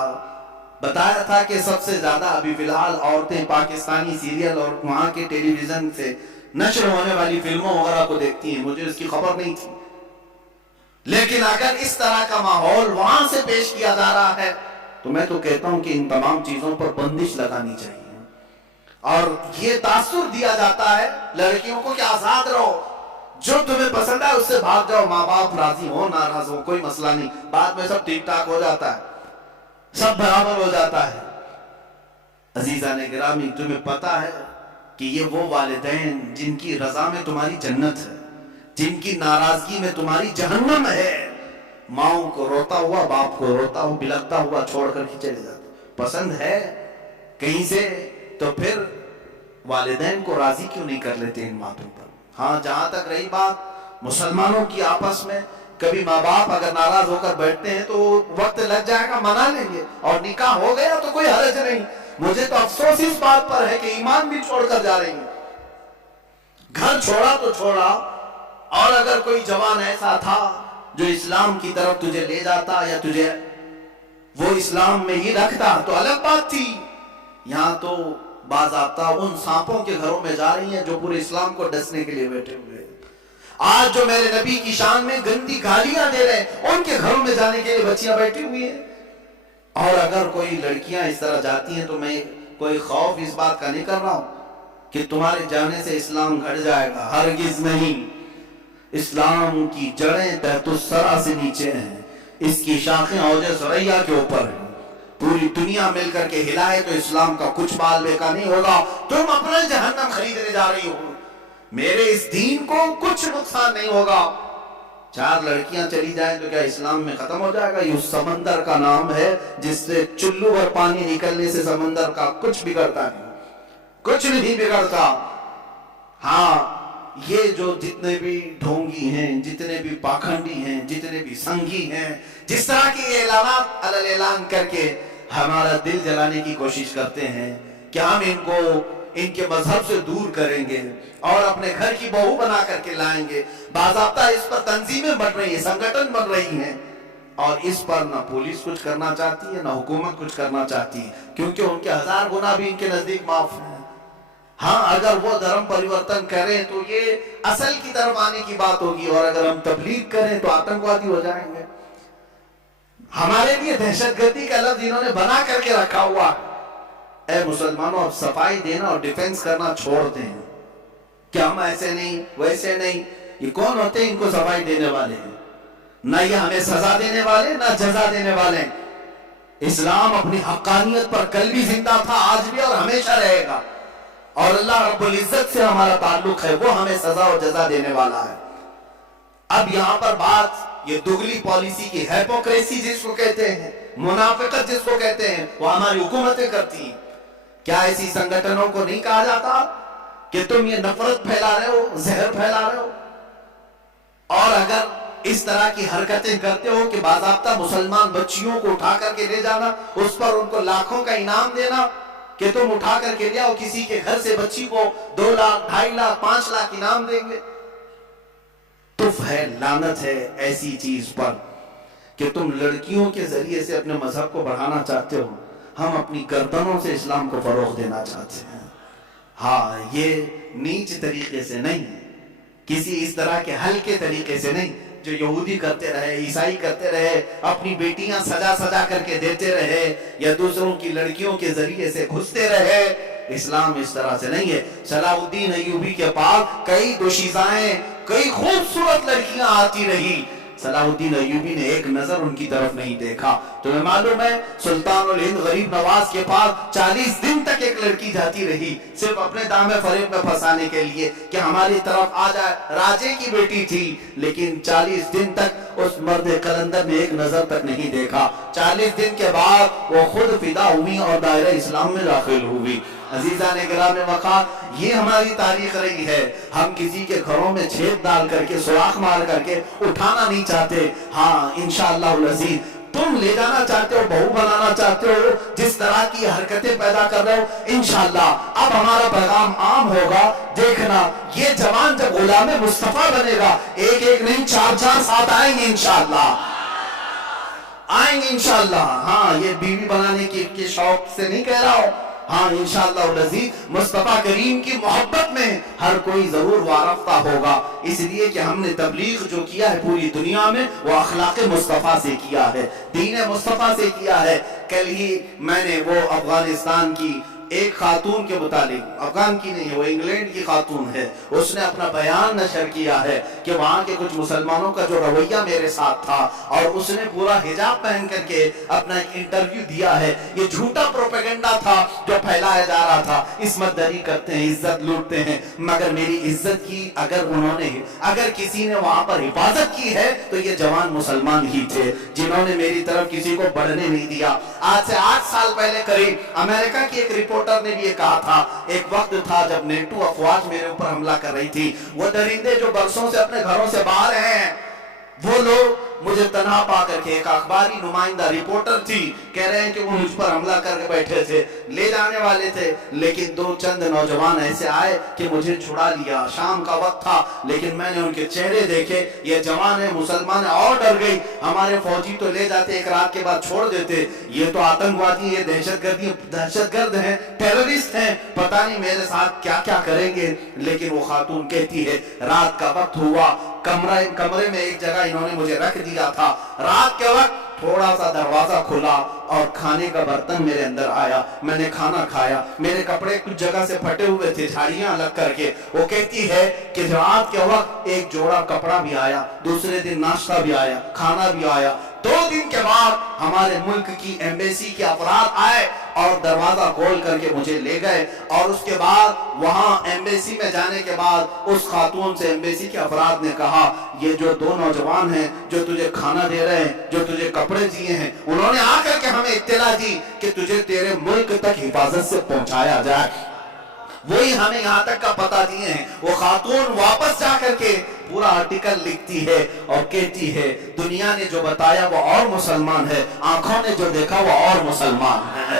بتایا تھا کہ سب سے زیادہ ابھی فی الحال عورتیں پاکستانی سیریل اور وہاں کے ٹیلی ویژن سے نشر ہونے والی فلموں وغیرہ کو دیکھتی ہیں. مجھے اس کی خبر نہیں تھی. لیکن اگر اس طرح کا ماحول وہاں سے پیش کیا جا رہا ہے تو میں تو کہتا ہوں کہ ان تمام چیزوں پر بندش لگانی چاہیے. اور یہ تاثر دیا جاتا ہے لڑکیوں کو کہ آزاد رہو، جو تمہیں پسند ہے اس سے بھاگ جاؤ، ماں باپ راضی ہو ناراض ہو کوئی مسئلہ نہیں، بعد میں سب ٹھیک ٹھاک ہو جاتا ہے، سب برابر ہو جاتا ہے. عزیزان گرامی، تمہیں پتا ہے کہ یہ وہ والدین جن کی رضا میں تمہاری جنت ہے، جن کی ناراضگی میں تمہاری جہنم ہے، ماؤں کو روتا ہوا، باپ کو روتا ہوا بلکتا ہوا چھوڑ کر کے چلے جاتے. پسند ہے کہیں سے تو پھر والدین کو راضی کیوں نہیں کر لیتے ان باتوں پر. ہاں، جہاں تک رہی بات مسلمانوں کی آپس میں، کبھی ماں باپ اگر ناراض ہو کر بیٹھتے ہیں تو وقت لگ جائے گا، منا لیں گے، اور نکاح ہو گیا تو کوئی حرج نہیں. مجھے تو افسوس اس بات پر ہے کہ ایمان بھی چھوڑ کر جا رہی ہیں. گھر چھوڑا تو چھوڑا، اور اگر کوئی جوان ایسا تھا جو اسلام کی طرف تجھے لے جاتا یا تجھے وہ اسلام میں ہی رکھتا تو الگ بات تھی. یہاں تو باضابطہ ان سانپوں کے گھروں میں جا رہی ہیں جو پورے اسلام کو ڈسنے کے لیے بیٹھے ہوئے. آج جو میرے نبی کی شان میں گندی گالیاں دے رہے ہیں ان کے گھروں میں جانے کے لیے بچیاں بیٹھی ہوئی ہیں. اور اگر کوئی لڑکیاں اس طرح جاتی ہیں تو میں کوئی خوف اس بات کا نہیں کر رہا ہوں کہ تمہارے جانے سے اسلام گھٹ جائے گا، ہرگز نہیں. اسلام کی جڑیں تحت الثری سے نیچے ہیں، اس کی شاخیں اوج ثریا کے اوپر ہیں. پوری دنیا مل کر کے ہلائے تو اسلام کا کچھ بال بیکا نہیں ہوگا. تم اپنا جہنم خریدنے جا رہی ہو، میرے اس دین کو کچھ نقصان نہیں ہوگا. 4 لڑکیاں چلی جائیں تو کیا اسلام میں ختم ہو جائے گا؟ یہ اس سمندر کا نام ہے جس سے چلو بھر پانی نکلنے سے سمندر کا کچھ بگڑتا نہیں، کچھ نہیں بگڑتا. ہاں، یہ جو جتنے بھی ڈھونگی ہیں، جتنے بھی پاکھنڈی ہیں، جتنے بھی سنگھی ہیں، جس طرح کے اعلانات علل اعلان کر کے ہمارا دل جلانے کی کوشش کرتے ہیں کہ ہم ان کو ان کے مذہب سے دور کریں گے اور اپنے گھر کی بہو بنا کر کے لائیں گے. باضابطہ اس پر تنظیمیں بن رہی ہیں, سنگٹن بن رہی ہیں, اور اس پر نہ پولیس کچھ کرنا چاہتی ہے نہ حکومت کچھ کرنا چاہتی ہے, کیونکہ ان کے 1000 گناہ بھی ان کے نزدیک معاف ہیں. ہاں اگر وہ دھرم پریورتن کریں تو یہ اصل کی طرف آنے کی بات ہوگی, اور اگر ہم تبلیغ کریں تو آتنکوادی ہو جائیں گے. ہمارے لیے دہشت گردی کا لفظ انہوں نے بنا کر کے رکھا ہوا. اے مسلمانوں, اب صفائی دینا اور ڈیفنس کرنا چھوڑ دیں کہ ہم ایسے نہیں ویسے نہیں. یہ کون ہوتے ہیں ان کو صفائی دینے والے ہیں؟ نہ یہ ہمیں سزا دینے والے نہ جزا دینے والے. اسلام اپنی حقانیت پر کل بھی زندہ تھا, آج بھی اور ہمیشہ رہے گا, اور اللہ رب العزت سے ہمارا تعلق ہے, وہ ہمیں سزا و جزا دینے والا ہے. اب یہاں پر بات یہ دگلی پالیسی کی, ہیپوکریسی جس کو کہتے ہیں, منافقت جس کو کہتے ہیں, وہ ہماری حکومتیں کرتی ہیں. کیا ایسی سنگٹنوں کو نہیں کہا جاتا کہ تم یہ نفرت پھیلا رہے ہو, زہر پھیلا رہے ہو؟ اور اگر اس طرح کی حرکتیں کرتے ہو کہ باضابطہ مسلمان بچیوں کو اٹھا کر کے لے جانا, اس پر ان کو لاکھوں کا انعام دینا کہ تم اٹھا کر کے لے آؤ, کسی کے گھر سے بچی کو 2 لاکھ 2.5 لاکھ 5 لاکھ انعام دیں گے, تف ہے, لعنت ہے ایسی چیز پر کہ تم لڑکیوں کے ذریعے سے اپنے مذہب کو بڑھانا چاہتے ہو. ہم اپنی گردنوں سے اسلام کو فروغ دینا چاہتے ہیں. ہاں, یہ نیچ طریقے سے نہیں, کسی اس طرح کے ہلکے طریقے سے نہیں جو یہودی کرتے رہے, عیسائی کرتے رہے, اپنی بیٹیاں سجا سجا کر کے دیتے رہے, یا دوسروں کی لڑکیوں کے ذریعے سے گھستے رہے. اسلام اس طرح سے نہیں ہے. صلاح الدین ایوبی کے پاس کئی دوشیزائیں, کئی خوبصورت لڑکیاں آتی رہی, صلاح الدین ایوبی نے ایک نظر ان کی طرف نہیں دیکھا. تمہیں معلوم ہے سلطان الہند غریب نواز کے پاس 40 دن تک ایک لڑکی جاتی رہی, صرف اپنے دامے فریب میں پھنسانے کے لیے کہ ہماری طرف آ جائے. راجے کی بیٹی تھی, لیکن 40 دن تک اس مرد قلندر نے ایک نظر تک نہیں دیکھا. 40 دن کے بعد وہ خود فدا ہوئی اور دائرہ اسلام میں داخل ہوئی. عزیزان گرامی وقار, یہ ہماری تاریخ رہی ہے. ہم کسی کے گھروں میں چھید ڈال کر کے, سوراخ مار کر کے اٹھانا نہیں چاہتے. ہاں انشاءاللہ العزیز تم لے جانا چاہتے ہو, بہو بنانا چاہتے ہو, جس طرح کی حرکتیں پیدا کر رہے ہو, انشاءاللہ اب ہمارا پیغام عام ہوگا. دیکھنا یہ جوان جب غلام مصطفیٰ بنے گا, ایک نہیں 4 ساتھ آئیں گے انشاءاللہ, آئیں گے انشاءاللہ. ہاں, یہ بیوی بنانے کی شوق سے نہیں کہہ رہا ہوں. ہاں انشاءاللہ العزیز مصطفیٰ کریم کی محبت میں ہر کوئی ضرور وارفتہ ہوگا. اس لیے کہ ہم نے تبلیغ جو کیا ہے پوری دنیا میں, وہ اخلاق مصطفیٰ سے کیا ہے, دین مصطفیٰ سے کیا ہے. کل ہی میں نے وہ افغانستان کی ایک خاتون کے متعلق, افغان کی نہیں ہے, وہ انگلینڈ کی خاتون ہے, اس نے اپنا بیان نشر کیا ہے کہ وہاں کے کچھ مسلمانوں کا جو رویہ میرے ساتھ تھا, اور اس نے پورا حجاب پہن کر کے اپنا ایک انٹرویو دیا ہے. یہ جھوٹا پروپیگنڈا تھا جو پھیلایا جا رہا تھا. عصمت دری کرتے ہیں, عزت لوٹتے ہیں, مگر میری عزت کی اگر کسی نے وہاں پر حفاظت کی ہے تو یہ جوان مسلمان ہی تھے, جنہوں نے میری طرف کسی کو بڑھنے نہیں دیا. آج سے 8 سال پہلے قریب امریکہ کی ایک رپورٹر نے بھی یہ کہا تھا, ایک وقت تھا جب نیٹو افواج میرے اوپر حملہ کر رہی تھی, وہ درندے جو برسوں سے اپنے گھروں سے باہر ہیں, وہ لوگ مجھے تنہا پا کر کے, ایک اخباری نمائندہ رپورٹر تھی, کہہ رہے ہیں کہ وہ مجھ پر حملہ کر کے بیٹھے تھے, لے جانے والے تھے, لیکن 2 چند نوجوان ایسے آئے کہ مجھے چھڑا لیا. شام کا وقت تھا, لیکن میں نے ان کے چہرے دیکھے, یہ جوان ہے, مسلمان ہے, اور ڈر گئی. ہمارے فوجی تو لے جاتے, ایک رات کے بعد چھوڑ دیتے, یہ تو آتنکوادی, یہ دہشت گرد ہیں, ٹیررسٹ ہیں, پتہ نہیں میرے ساتھ کیا کیا کریں گے. لیکن وہ خاتون کہتی ہے رات کا وقت ہوا, کمرے میں ایک جگہ انہوں نے مجھے رکھ دیا تھا. رات کے وقت تھوڑا سا دروازہ کھلا اور کھانے کا برتن میرے اندر آیا, میں نے کھانا کھایا. میرے کپڑے کچھ جگہ سے پھٹے ہوئے تھے, جھاڑیاں الگ کر کے. وہ کہتی ہے کہ رات کے وقت ایک جوڑا کپڑا بھی آیا, دوسرے دن ناشتہ بھی آیا, کھانا بھی آیا. 2 دن کے بعد ہمارے ملک کی ایمبیسی کے افراد آئے اور دروازہ کھول کر کے مجھے لے گئے. اور اس کے بعد وہاں ایمبیسی میں جانے کے بعد اس خاتون سے ایمبیسی کے افراد نے کہا, یہ جو 2 نوجوان ہیں جو تجھے کھانا دے رہے ہیں, جو تجھے کپڑے دیے ہیں, انہوں نے آ کر کے ہمیں اطلاع دی کہ تجھے تیرے ملک تک حفاظت سے پہنچایا جائے. وہی ہمیں یہاں تک کا پتہ دیے ہیں. وہ خاتون واپس جا کر کے پورا آرٹیکل لکھتی ہے اور کہتی ہے دنیا نے جو بتایا وہ اور مسلمان ہے, آنکھوں نے جو دیکھا وہ اور مسلمان ہے.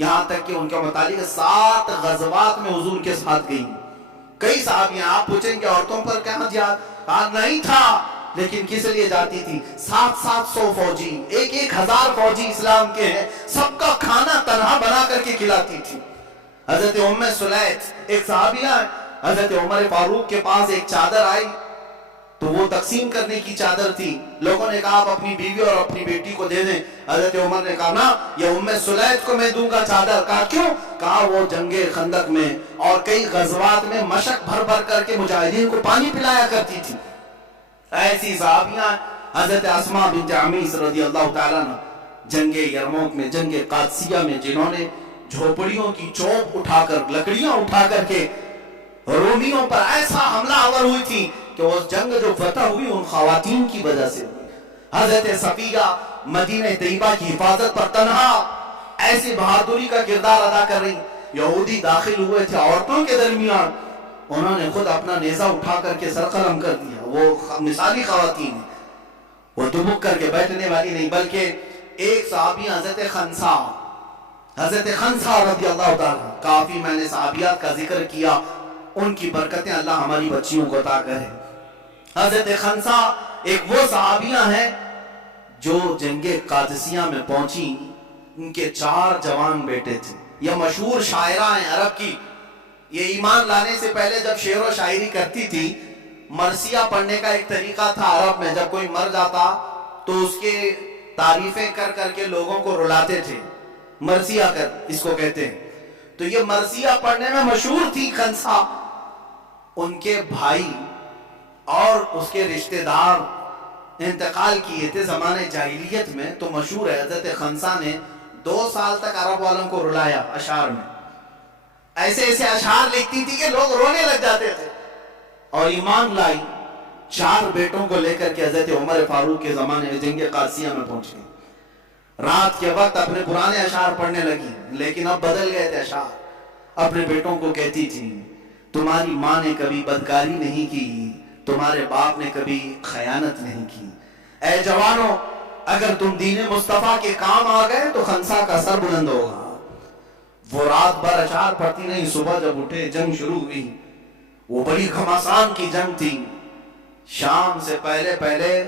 یہاں تک کہ ان کے متعلق 7 غزوات میں حضور کے ساتھ گئی. کئی صحابیاں، آپ پوچھیں کہ عورتوں پر کیا جہاد؟ نہیں تھا، لیکن کس لیے جاتی تھی؟ 700 فوجی، 1000 فوجی اسلام کے ہیں، سب کا کھانا تنہا بنا کر کے کھلاتی تھی. حضرت ام سلیت ایک صحابیہ ہے، حضرت عمر فاروق کے پاس ایک چادر آئی تو وہ تقسیم کرنے کی چادر تھی. لوگوں نے کہا آپ اپنی بیوی اور اپنی بیٹی کو دے دیں. حضرت عمر نے کہا نا، یہ ام سلیت کو میں دوں گا چادر. کہا کیوں؟ کہا وہ جنگ خندق میں اور کئی غزوات میں مشق بھر بھر کر کے مجاہدین کو پانی پلایا کرتی تھی. ایسی صحابیاں حضرت اسماء بنت عمیس رضی اللہ تعالیٰ عنہ جنگ یرموک میں، جنگ قادسیہ میں، جنہوں نے جھوپڑیوں کی چوب اٹھا کر، لکڑیاں اٹھا کر کے رومیوں پر ایسا حملہ آور ہوئی تھی کہ وہ جنگ جو فتح ہوئی ان خواتین کی وجہ سے ہوئی. حضرت صفیہ مدینہ طیبہ کی حفاظت پر تنہا ایسی بہادری کا کردار ادا کر رہی. یہودی داخل ہوئے تھے عورتوں کے درمیان، انہوں نے خود اپنا نیزہ اٹھا کر کے سر قلم کر دیا. وہ مثالی خواتین ہیں، وہ دبک کر کے بیٹھنے والی نہیں. بلکہ ایک صحابی حضرت خنسا رضی اللہ تعالیٰ، کافی میں نے صحابیات کا ذکر کیا، ان کی برکتیں اللہ ہماری بچیوں کو عطا کرے. حضرت خنسا ایک وہ صحابیاں ہیں جو جنگ قادسیہ میں پہنچی. ان کے 4 جوان بیٹے تھے. یہ مشہور شاعرہ ہیں عرب کی. یہ ایمان لانے سے پہلے جب شعر و شاعری کرتی تھی، مرثیہ پڑھنے کا ایک طریقہ تھا عرب میں. جب کوئی مر جاتا تو اس کے تعریفیں کر کر کے لوگوں کو رلاتے تھے. مرثیہ کر اس کو کہتے ہیں. تو یہ مرثیہ پڑھنے میں مشہور تھی خنسا. ان کے بھائی اور اس کے رشتہ دار انتقال کیے تھے زمانے جاہلیت میں. تو مشہور ہے حضرت خنسا نے 2 سال تک عرب والوں کو رلایا اشعار میں. ایسے ایسے اشعار لکھتی تھی کہ لوگ رونے لگ جاتے تھے. اور ایمان لائی، 4 بیٹوں کو لے کر کے حضرت عمر فاروق کے زمانے میں جنگ قادسیہ میں پہنچ گئی. رات کے وقت اپنے پرانے اشعار پڑھنے لگی، لیکن اب بدل گئے تھے اشعار. اپنے بیٹوں کو کہتی تھی تمہاری ماں نے کبھی بدکاری نہیں کی، تمہارے باپ نے کبھی خیانت نہیں کی. اے جوانوں، اگر تم دین مصطفیٰ کے کام آ گئے تو خنسا کا سر بلند ہوگا. وہ رات بھر اشعار پڑھتی نہیں. صبح جب اٹھے جنگ شروع ہوئی. وہ بڑی گھمسان کی جنگ تھی. شام سے پہلے پہلے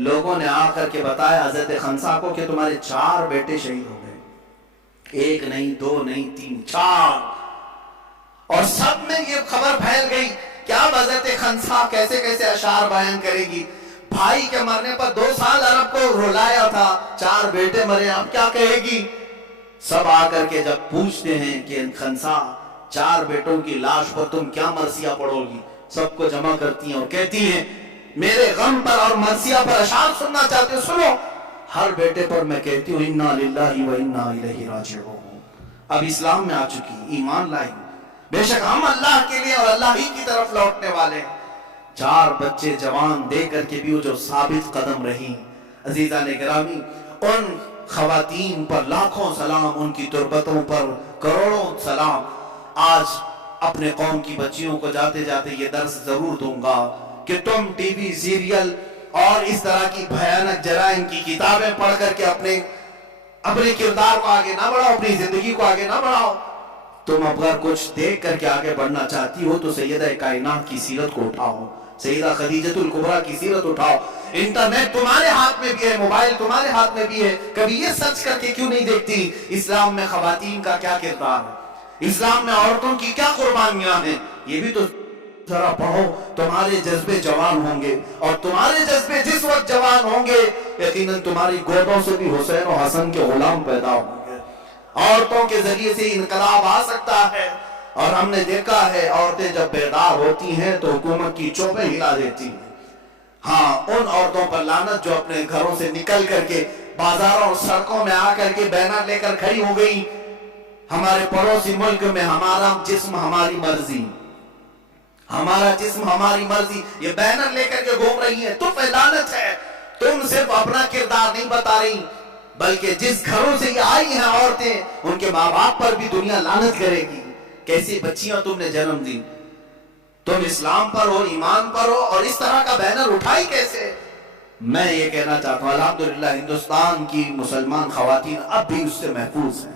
لوگوں نے آ کر کے بتایا حضرت خنسا کو کہ تمہارے 4 بیٹے شہید ہو گئے. 1 نہیں، 2 نہیں، 3، 4. اور سب میں یہ خبر پھیل گئی کہ اب حضرت خنسا کیسے کیسے اشعار بیان کرے گی. بھائی کے مرنے پر 2 سال عرب کو رلایا تھا، 4 بیٹے مرے، اب کیا کہے گی. سب آ کر کے جب پوچھتے ہیں کہ خنسا 4 بیٹوں کی لاش پر تم کیا مرثیہ پڑھو گی، سب کو جمع کرتی ہیں اور کہتی ہیں میرے غم پر اور مرثیہ پر اشعار سننا چاہتے ہو سنو. ہر بیٹے پر میں کہتی ہوں انا للہ و انا الیہ راجعون. اب اسلام میں آ چکی، ایمان لائی. بے شک ہم اللہ کے لیے اور اللہ ہی کی طرف لوٹنے والے ہیں. 4 بچے جوان دے کر کے بھی وہ جو ثابت قدم رہی. عزیزان گرامی، ان خواتین پر لاکھوں سلام، ان کی تربتوں پر کروڑوں سلام. آج اپنے قوم کی بچیوں کو جاتے جاتے یہ درس ضرور دوں گا کہ تم ٹی وی سیریل اور اس طرح کی بھیانک جرائم کی کتابیں پڑھ کر کے اپنے کردار کو آگے نہ بڑھاؤ، اپنی زندگی کو آگے نہ بڑھاؤ. تم اگر کچھ دیکھ کر کے آگے بڑھنا چاہتی ہو تو سیدہ کائنات کی سیرت کو اٹھاؤ، سیدہ خدیجۃ الکبریٰ کی سیرت اٹھاؤ. انٹرنیٹ تمہارے ہاتھ میں بھی ہے، موبائل تمہارے ہاتھ میں بھی ہے. کبھی یہ سرچ کر کے کیوں نہیں دیکھتی اسلام میں خواتین کا کیا کردار ہے، اسلام میں عورتوں کی کیا قربانیاں ہیں. یہ بھی تو ذرا پڑھو. تمہارے جذبے جوان ہوں گے، اور تمہارے جذبے جس وقت جوان ہوں گے یقیناً تمہاری گودوں سے بھی حسین و حسن کے غلام پیدا ہوں گے. عورتوں کے ذریعے سے انقلاب آ سکتا ہے. اور ہم نے دیکھا ہے عورتیں جب بیدار ہوتی ہیں تو حکومت کی چوبیں ہلا دیتی ہیں. ہاں، ان عورتوں پر لعنت جو اپنے گھروں سے نکل کر کے بازاروں اور سڑکوں میں آ کر کے بینر لے کر کھڑی ہو گئی. ہمارے پڑوسی ملک میں ہمارا جسم ہماری مرضی، ہمارا جسم ہماری مرضی، یہ بینر لے کر کے گھوم رہی ہیں. تو لعنت ہے. تم صرف اپنا کردار نہیں بتا رہی، بلکہ جس گھروں سے یہ آئی ہیں عورتیں ان کے ماں باپ پر بھی دنیا لعنت کرے گی. کیسی بچیاں تم نے جنم دی. تم اسلام پر ہو، ایمان پر ہو، اور اس طرح کا بینر اٹھائی کیسے. میں یہ کہنا چاہتا ہوں الحمدللہ ہندوستان کی مسلمان خواتین اب بھی اس سے محفوظ ہیں.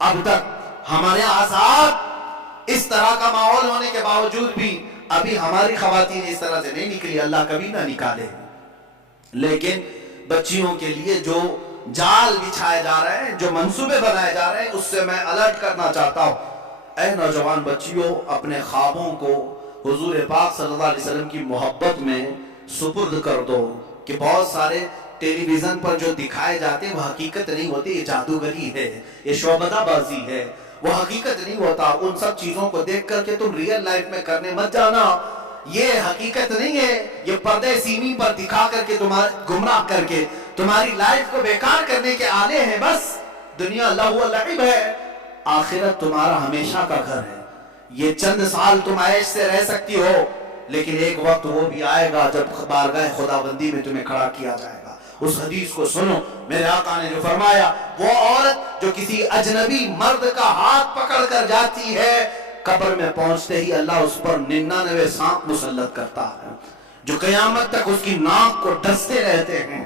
اب تک ہمارے آزاد اس طرح کا ماحول ہونے کے باوجود بھی ابھی ہماری خواتین اس طرح سے نہیں نکلی، اللہ کبھی نہ نکالے۔ لیکن بچیوں کے لیے جو جال بچھائے جا رہے ہیں، جو منصوبے بنائے جا رہے ہیں، اس سے میں الرٹ کرنا چاہتا ہوں۔ اے نوجوان بچیوں، اپنے خوابوں کو حضور پاک صلی اللہ علیہ وسلم کی محبت میں سپرد کر دو کہ بہت سارے ٹیلی ویژن پر جو دکھائے جاتے ہیں وہ حقیقت نہیں ہوتی، یہ جادوگری ہے، یہ شعبدہ بازی ہے، وہ حقیقت نہیں ہوتا۔ ان سب چیزوں کو دیکھ کر کے تم ریئل لائف میں کرنے مت جانا، یہ حقیقت نہیں ہے، یہ پردے سیمی پر دکھا کر کے تمہارے گمراہ کر کے تمہاری لائف کو بیکار کرنے کے آلے ہیں۔ بس دنیا لہو و لعب ہے، آخرت تمہارا ہمیشہ کا گھر ہے۔ یہ چند سال تم عیش سے رہ سکتی ہو، لیکن ایک وقت وہ بھی آئے گا جب بارگاہ خداوندی میں تمہیں کھڑا کیا جائے گا۔ اس حدیث کو سنو، میرے آقا نے جو فرمایا، وہ عورت جو کسی اجنبی مرد کا ہاتھ پکڑ کر جاتی ہے، قبر میں پہنچتے ہی اللہ اس پر 99 سانپ مسلط کرتا ہے، جو قیامت تک اس کی ناک کو ڈستے رہتے ہیں۔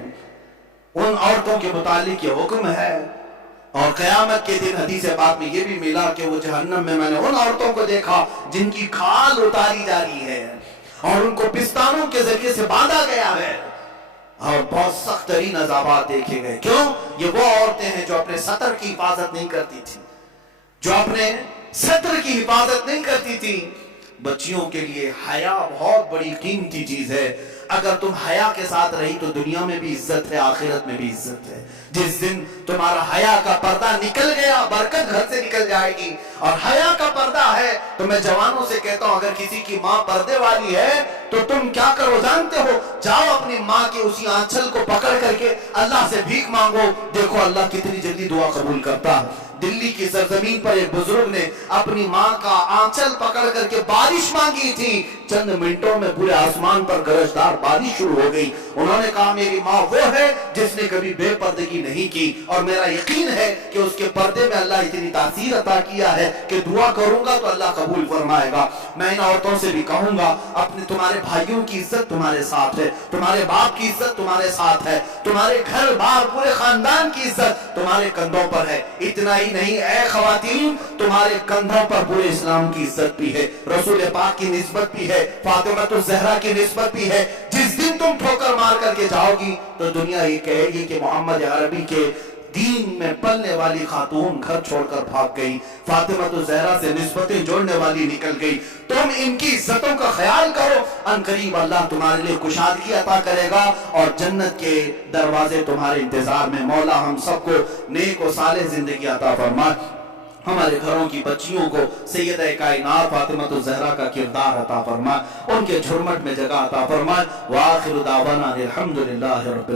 ان عورتوں کے متعلق یہ حکم ہے۔ اور قیامت کے دن حدیث پاک میں یہ بھی ملا کہ وہ جہنم میں نے ان عورتوں کو دیکھا جن کی کھال اتاری جا رہی ہے اور ان کو پستانوں کے ذریعے سے باندھا گیا ہے، اور بہت سخت ترین عذابات دیکھے گئے۔ کیوں؟ یہ وہ عورتیں ہیں جو اپنے سطر کی حفاظت نہیں کرتی تھی، جو اپنے سطر کی حفاظت نہیں کرتی تھی۔ بچیوں کے لیے حیا بہت بڑی قیمتی چیز ہے۔ اگر تم حیا کے ساتھ رہی تو دنیا میں بھی عزت ہے، آخرت میں بھی عزت ہے۔ جس دن تمہارا حیا کا پردہ نکل گیا، برکت گھر سے نکل جائے گی۔ اور حیا کا پردہ ہے تو میں جوانوں سے کہتا ہوں، اگر کسی کی ماں پردے والی ہے تو تم کیا کرو جانتے ہو؟ جاؤ اپنی ماں کے اسی آنچل کو پکڑ کر کے اللہ سے بھیک مانگو، دیکھو اللہ کتنی جلدی دعا قبول کرتا ہے۔ دلی کی سرزمین پر ایک بزرگ نے اپنی ماں کا آنچل پکڑ کر کے بارش مانگی تھی، چند منٹوں میں پورے آسمان پر گرجدار بارش شروع ہو گئی۔ انہوں نے کہا میری ماں وہ ہے جس نے کبھی بے پردگی نہیں کی، اور میرا یقین ہے کہ اس کے پردے میں اللہ اتنی تاثیر عطا کیا ہے کہ دعا کروں گا تو اللہ قبول فرمائے گا۔ میں ان عورتوں سے بھی کہوں گا، اپنے تمہارے بھائیوں کی عزت تمہارے ساتھ ہے، تمہارے باپ کی عزت تمہارے ساتھ ہے، تمہارے گھر بار پورے خاندان کی عزت تمہارے کندھوں پر ہے۔ اتنا ہی نہیں، اے خواتین، تمہارے کندھوں پر پورے اسلام کی عزت بھی ہے، رسول پاک کی نسبت بھی ہے، فاطمہ الزہرا کی نسبت بھی ہے۔ جس دن تم ٹھوکر مار کر کے جاؤ گی تو دنیا یہ کہے گی کہ محمد عربی کے دین میں پلنے والی خاتون گھر چھوڑ کر بھاگ گئی، فاطمہ الزہرا سے نسبتیں جوڑنے والی نکل گئی۔ تم ان کی عزتوں کا خیال کرو، ان قریب اللہ تمہارے لیے کشادگی عطا کرے گا اور جنت کے دروازے تمہارے انتظار میں۔ مولا ہم سب کو نیک و صالح زندگی عطا فرمائے، ہمارے گھروں کی بچیوں کو سیدہ کائنات فاطمہ الزہرا کا کردار عطا فرمائے، ان کے جھرمٹ میں جگہ عطا فرمائے۔ وآخر دعوانا الحمدللہ رب